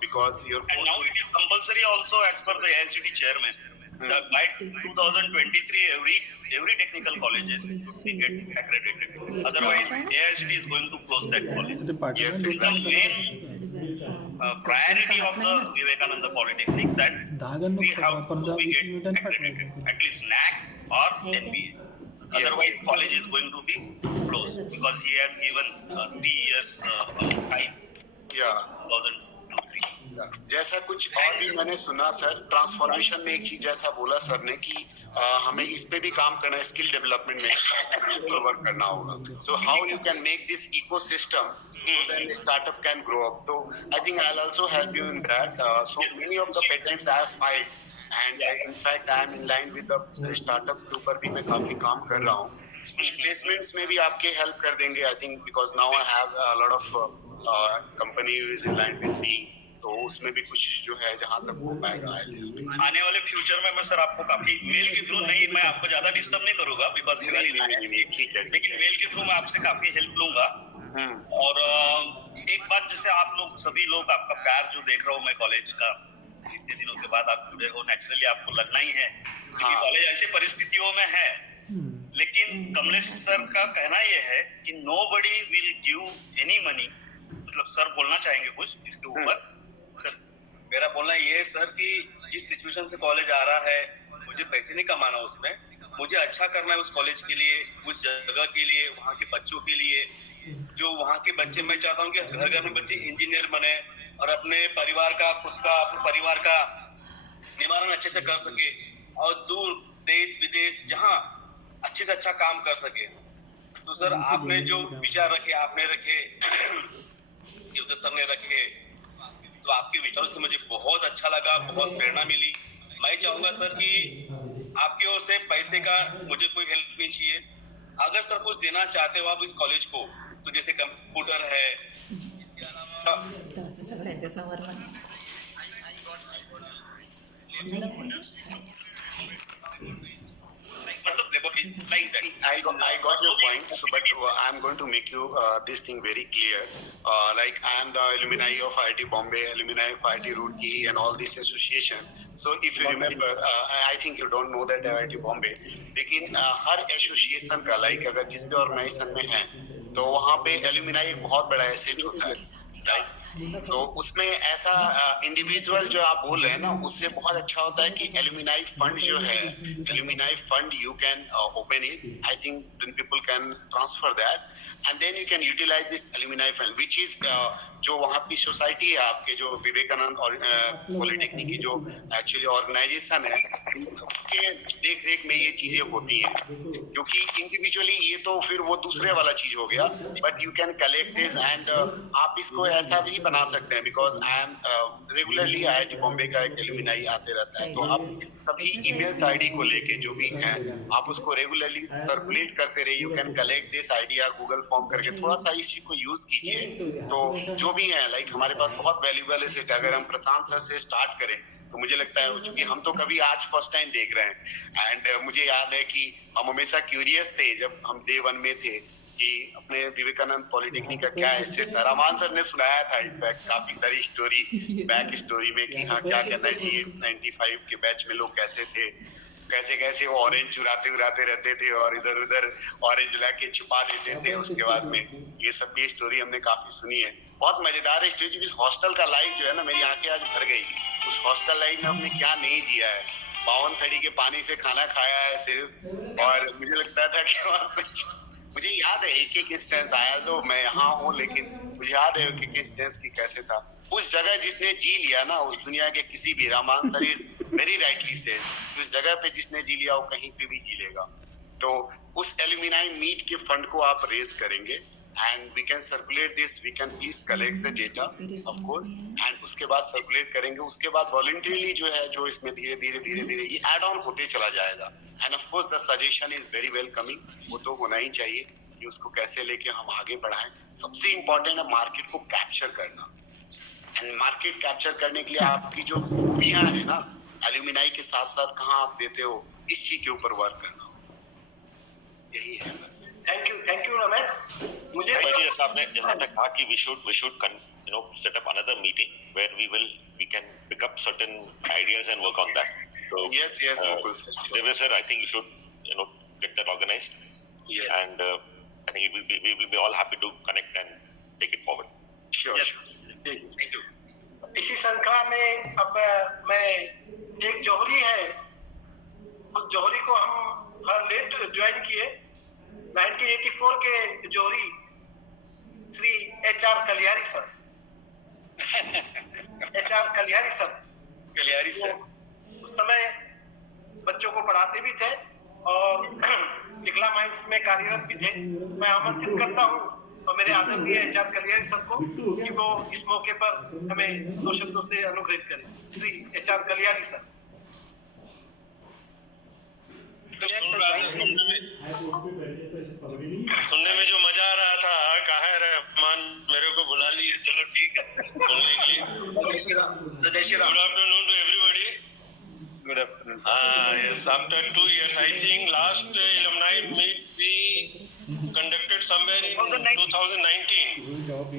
because your And now it is compulsory also as per the AICTE chairman. By 2023, every technical colleges should be get accredited. Otherwise, AICTE is going to close that college. Yes, It's the main priority of the Vivekananda Polytechnic that we have to be get accredited, at least NAC or MBA. Otherwise, college is going to be closed because he has given 3 years time. 2023. जैसा कुछ और भी मैंने सुना सर, ट्रांसफॉर्मेशन में एक चीज ऐसा बोला सर ने कि हमें इस पे भी काम करना है, स्किल डेवलपमेंट में वर्क करना होगा. So how you can make this ecosystem so that the startup can grow up. So I think I'll also help you in that. So many of the patents I have filed and in fact I am in line with the startups के ऊपर भी मैं काफी काम कर रहा हूँ. Placements में भी आपके help कर देंगे I think because now I have a lot of company who is in line with me. तो उसमें भी कुछ जो है जहाँ तक हो पाएगा. आने वाले फ्यूचर में मैं सर आपको काफी मेल के थ्रू नहीं, मैं आपको ज्यादा डिस्टर्ब नहीं करूंगा बिकॉज ठीक है, लेकिन मेल के थ्रू मैं आपसे काफी हेल्प लूंगा. और एक बात, जैसे आप लोग सभी लोग आपका प्यार जो देख रहा हूँ मैं कॉलेज का, इतने दिनों के बाद आप जुड़े हो, नेचुरली आपको लगना ही है क्योंकि कॉलेज ऐसी परिस्थितियों में है. लेकिन कमलेश सर का कहना यह है कि nobody will give any money. मतलब सर बोलना चाहेंगे कुछ इसके ऊपर? मेरा बोलना ये है सर कि जिस सिचुएशन से कॉलेज आ रहा है, मुझे पैसे नहीं कमाना उसमें, मुझे अच्छा करना है उस कॉलेज के लिए, उस जगह के लिए, वहाँ के बच्चों के लिए. जो वहाँ के बच्चे, मैं चाहता हूँ कि घर घर में बच्चे इंजीनियर बने और अपने परिवार का, खुद का, अपने परिवार का निवारण अच्छे से कर सके और दूर देश विदेश जहाँ अच्छे से अच्छा काम कर सके. तो सर आपने जो विचार रखे, आपने रखे, सर ने रखे, तो आपके विचारों से मुझे बहुत अच्छा लगा, बहुत प्रेरणा मिली. मैं चाहूंगा सर कि आपकी ओर से पैसे का मुझे कोई हेल्प नहीं चाहिए. अगर सर कुछ देना चाहते हो आप इस कॉलेज को, तो जैसे कंप्यूटर है, I got your point, so, but I'm going to make you this thing very clear. Like I am the alumni of IIT Bombay, alumni of IIT Roorkee, and all this association. So if you remember, I think you don't know that IIT Bombay. लेकिन हर एसोसिएशन का लाइक अगर जिस भी ऑर्गेनाइजेशन में है तो वहाँ पे एलुमिनाई एक बहुत बड़ा एसेट होता है, राइट. तो उसमें ऐसा इंडिविजुअल जो आप बोल रहे हैं ना, उससे बहुत अच्छा होता है कि एलुमिनाई फंड जो है, alumni fund you can open it. I think then people can transfer that and then you can utilise this alumni fund which is जो वहाँ की सोसाइटी है आपके, जो विवेकानंद और पॉलिटेक्निक की जो एक्चुअली ऑर्गेनाइजेशन है, के देख रेख में ये चीजें होती हैं. क्योंकि इंडिविजुअली ये तो फिर वो दूसरे वाला चीज हो गया, but you can collect this and आप इसको ऐसा भी बना सकते हैं. Because I am regularly IIT Bombay का एक एलुमिनाई आते रहता है, तो आप सभी ईमेल्स आईडी को लेके जो भी है आप उसको रेगुलरली सर्कुलेट करते रहिए. You can collect this idea Google form करके थोड़ा सा इस चीज को यूज कीजिए. तो जो भी है लाइक हमारे पास बहुत वैल्यूएबल एसेट. अगर हम प्रशांत सर से स्टार्ट करें तो मुझे लगता है, क्योंकि हम तो कभी आज फर्स्ट टाइम देख रहे हैं एंड मुझे याद है कि हम हमेशा क्यूरियस थे जब हम डे 1 में थे कि अपने विवेकानंद पॉलिटेक्निक का क्या एसेट था. रहमान सर ने सुनाया था इनफैक्ट काफी सारी स्टोरी, बैक स्टोरी में कि हाँ क्या कहना चाहिए 95 के बैच में लोग कैसे थे, कैसे कैसे वो ऑरेंज चुराते रहते थे और इधर उधर ऑरेंज लाके छुपा देते थे. उसके बाद में ये सब भी स्टोरी हमने काफी सुनी है. बहुत मजेदार स्टोरी. हॉस्टल का लाइफ जो है ना, मेरी आंखें आज भर गई. उस हॉस्टल लाइफ में हमने क्या नहीं जिया है, बावन थड़ी के पानी से खाना खाया है सिर्फ, और मुझे लगता था कि वहाँ कुछ, मुझे याद है एक एक इंस्टेंस आया, तो मैं यहाँ हूँ लेकिन मुझे याद है एक एक इंस्टेंस की कैसे था उस जगह। जिसने जी लिया ना उस दुनिया के किसी भी, Rahman sir is very rightly said, उस जगह पे जिसने जी लिया वो कहीं पे भी जी लेगा। तो उस एल्यूमिनाई मीट के फंड को आप रेज करेंगे, and we can circulate this, we can please collect the data of course, and उसके बाद circulate करेंगे। उसके बाद voluntarily जो है, जो इसमें धीरे धीरे ये add on होते चला जाएगा, and of course the suggestion is very welcoming, वो तो होना ही चाहिए कि उसको कैसे लेके हम आगे बढ़ाएं। सबसे important है मार्केट को कैप्चर करना, एंड मार्केट कैप्चर करने के लिए आपकी जो खूबियां है ना एल्यूमिनाई के साथ साथ कहाँ आप देते हो, इस चीज के ऊपर वर्क करना, यही है। Thank you Ramesh. मुझे जैसा आपने कहा कि we should set up another meeting where we can pick up certain ideas and work on that. So yes Mukul sir, Devesh sir, I think you should get that organized. Yes. And I think we will be all happy to connect and take it forward. Sure. Thank you. इसी श्रृंखला में अब मैं एक जौहरी है, उस जौहरी को हम लेट ज्वाइन किए, 1984 के जौहरी Shri HR Kaliyari sir. HR Kaliyari sir उस समय बच्चों को पढ़ाते भी थे और निकला माइंस में कार्यरत भी थे। मैं आमंत्रित करता हूँ और मेरे आदरणीय HR कलियारी सर को कि वो इस मौके पर हमें 2 शब्दों से अनुग्रहित करें। Shri HR Kaliyari sir. सुनने में जो मजा आ रहा था, कहा है रहमान मेरे को बुला लिए, चलो ठीक है बोलने के लिए। Good afternoon to everybody. Good afternoon. Yes, after 2 years, I think last alumni meet we conducted somewhere in 2019.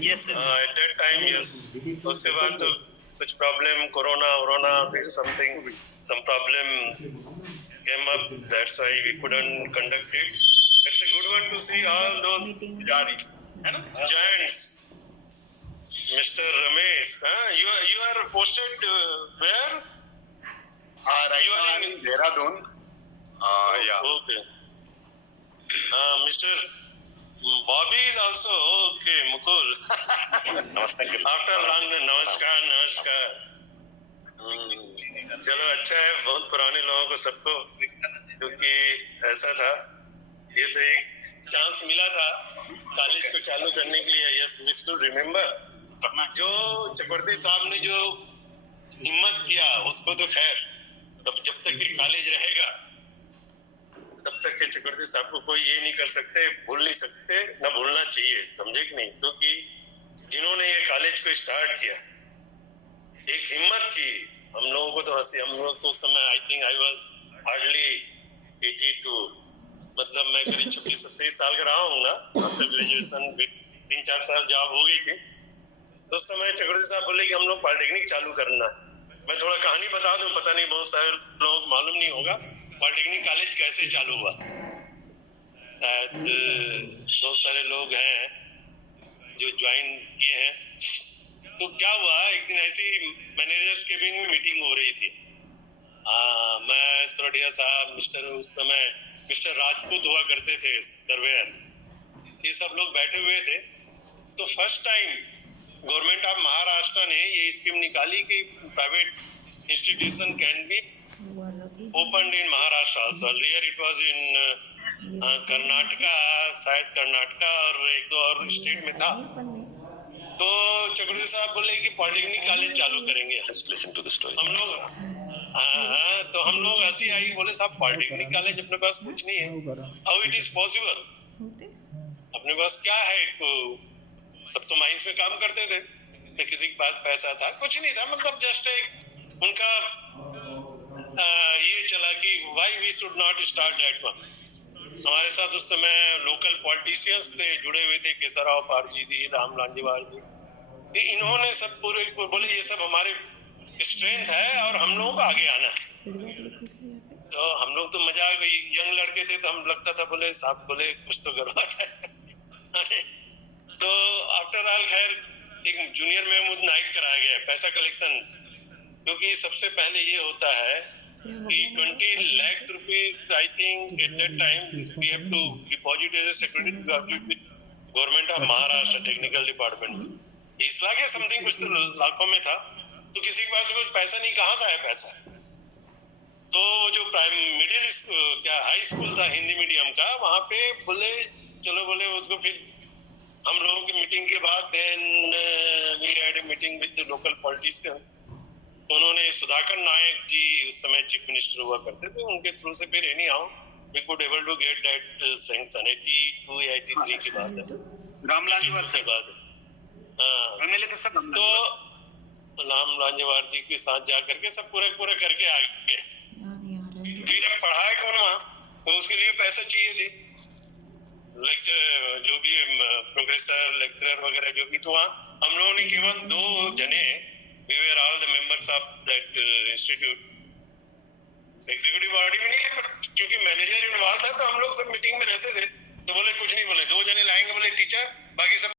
Yes sir. At that time, yes. उसके बाद तो कुछ प्रॉब्लम, कोरोना, फिर some problem came up, that's why we couldn't conduct it. It's a good one to see all those giants. Mr. Ramesh, you are posted where? Right now I'm in Dehradun. Yeah. Okay. Mr. Bobby is also okay, Mukul. After long, namaskar. चलो अच्छा है, बहुत पुराने लोगों को सबको, क्योंकि ऐसा था, ये तो एक चांस मिला था कॉलेज को चालू करने के लिए। यस, वी शुड रिमेम्बर जो चक्रवर्ती साहब ने जो हिम्मत किया उसको तो खैर जब तक ये कॉलेज रहेगा तब तक के चक्रवर्ती साहब को कोई ये नहीं कर सकते, भूल नहीं सकते, ना भूलना चाहिए, समझे कि नहीं? क्योंकि जिन्होंने ये कॉलेज को स्टार्ट किया, एक हिम्मत की, हम लोगों को तो हंसी, हम लोग तो उस समय आई थिंक आई वाज हार्डली 82, मतलब मैं करीब 26-27 साल का रहा हूँ ना, आफ्टर ग्रेजुएशन 3-4 साल जॉब हो गई थी। तो उस समय चक्रवर्ती साहब बोले कि हम लोग पॉलिटेक्निक चालू करना। मैं थोड़ा कहानी बता दूं, पता नहीं बहुत सारे लोगों को मालूम नहीं होगा पॉलिटेक्निक कॉलेज कैसे चालू हुआ। बहुत सारे लोग हैं जो ज्वाइन किए हैं। तो क्या हुआ, एक दिन ऐसी मैनेजर्स केबिन में मीटिंग हो रही थी। मैं सरोटिया साहब, उस समय मिस्टर राजपूत हुआ करते थे सर्वेयर, ये सब लोग बैठे हुए थे। तो first time government of Maharashtra ने ये स्कीम निकाली कि private institution can be opened in Maharashtra also. Earlier it was in Karnataka, शायद कर्नाटका और 1-2 और स्टेट में था। तो चक्रवर्ती साहब बोले कि पॉलिटेक्निक कॉलेज चालू करेंगे। हम लोग हंसी आई, बोले साहब पॉलिटेक्निक कॉलेज अपने पास कुछ नहीं है, हाउ इट इज पॉसिबल, अपने पास क्या है? सब तो माइंस में काम करते थे, तो किसी के पास पैसा था, कुछ नहीं था, मतलब जस्ट एक उनका ये चला कि why we should not start that one. हमारे साथ उस समय लोकल पॉलिटिशियंस थे, जुड़े हुए थे, केशवराव पारजी जी, राम लांजीवाल जी, इन्होंने सब पूरे बोले ये सब हमारे स्ट्रेंथ है और हम लोगों को आगे आना है। तो हम लोग तो मजा आ गई, यंग लड़के थे तो हम लगता था बोले साहब बोले कुछ तो गड़बड़ है। तो आफ्टर ऑल खैर एक जूनियर महमूद नाइट कराया गया, पैसा कलेक्शन, क्योंकि सबसे पहले ये होता है कि 20 lakhs rupees, I think at that time we have to deposit as a security with government of Maharashtra technical department. 20 lakh या समथिंग कुछ तो लाखों में था, तो किसी के पास कुछ पैसा नहीं, कहाँ से आया पैसा? तो जो मिडिल क्या हाई स्कूल था हिंदी मीडियम का, वहाँ पे बोले चलो, बोले उसको फिर हम लोगों की मीटिंग के बाद then we had a meeting with local politicians. उन्होंने सुधाकर नायक जी उस समय चीफ मिनिस्टर हुआ करते थे, उनके थ्रू से फिर anyhow we could able to get that sanction 82 या 83 की बात है, रामलाल जी से बात है। तो राम लांजेवार जी के साथ जा करके सब पूरा करके आ गए। फिर अब पढ़ाए कौन वहाँ, तो उसके लिए पैसा चाहिए थे, लेक्चर जो भी प्रोफेसर लेक्चरर वगैरह जो भी, तो वहाँ हम लोगों ने केवल 2 जने, we were all the members of that institute, executive body में नहीं है, बट क्योंकि मैनेजर इन्वॉल्व था तो हम लोग सब मीटिंग में रहते थे, तो बोले कुछ नहीं, बोले 2 जने लाएंगे, बोले टीचर, बाकी सब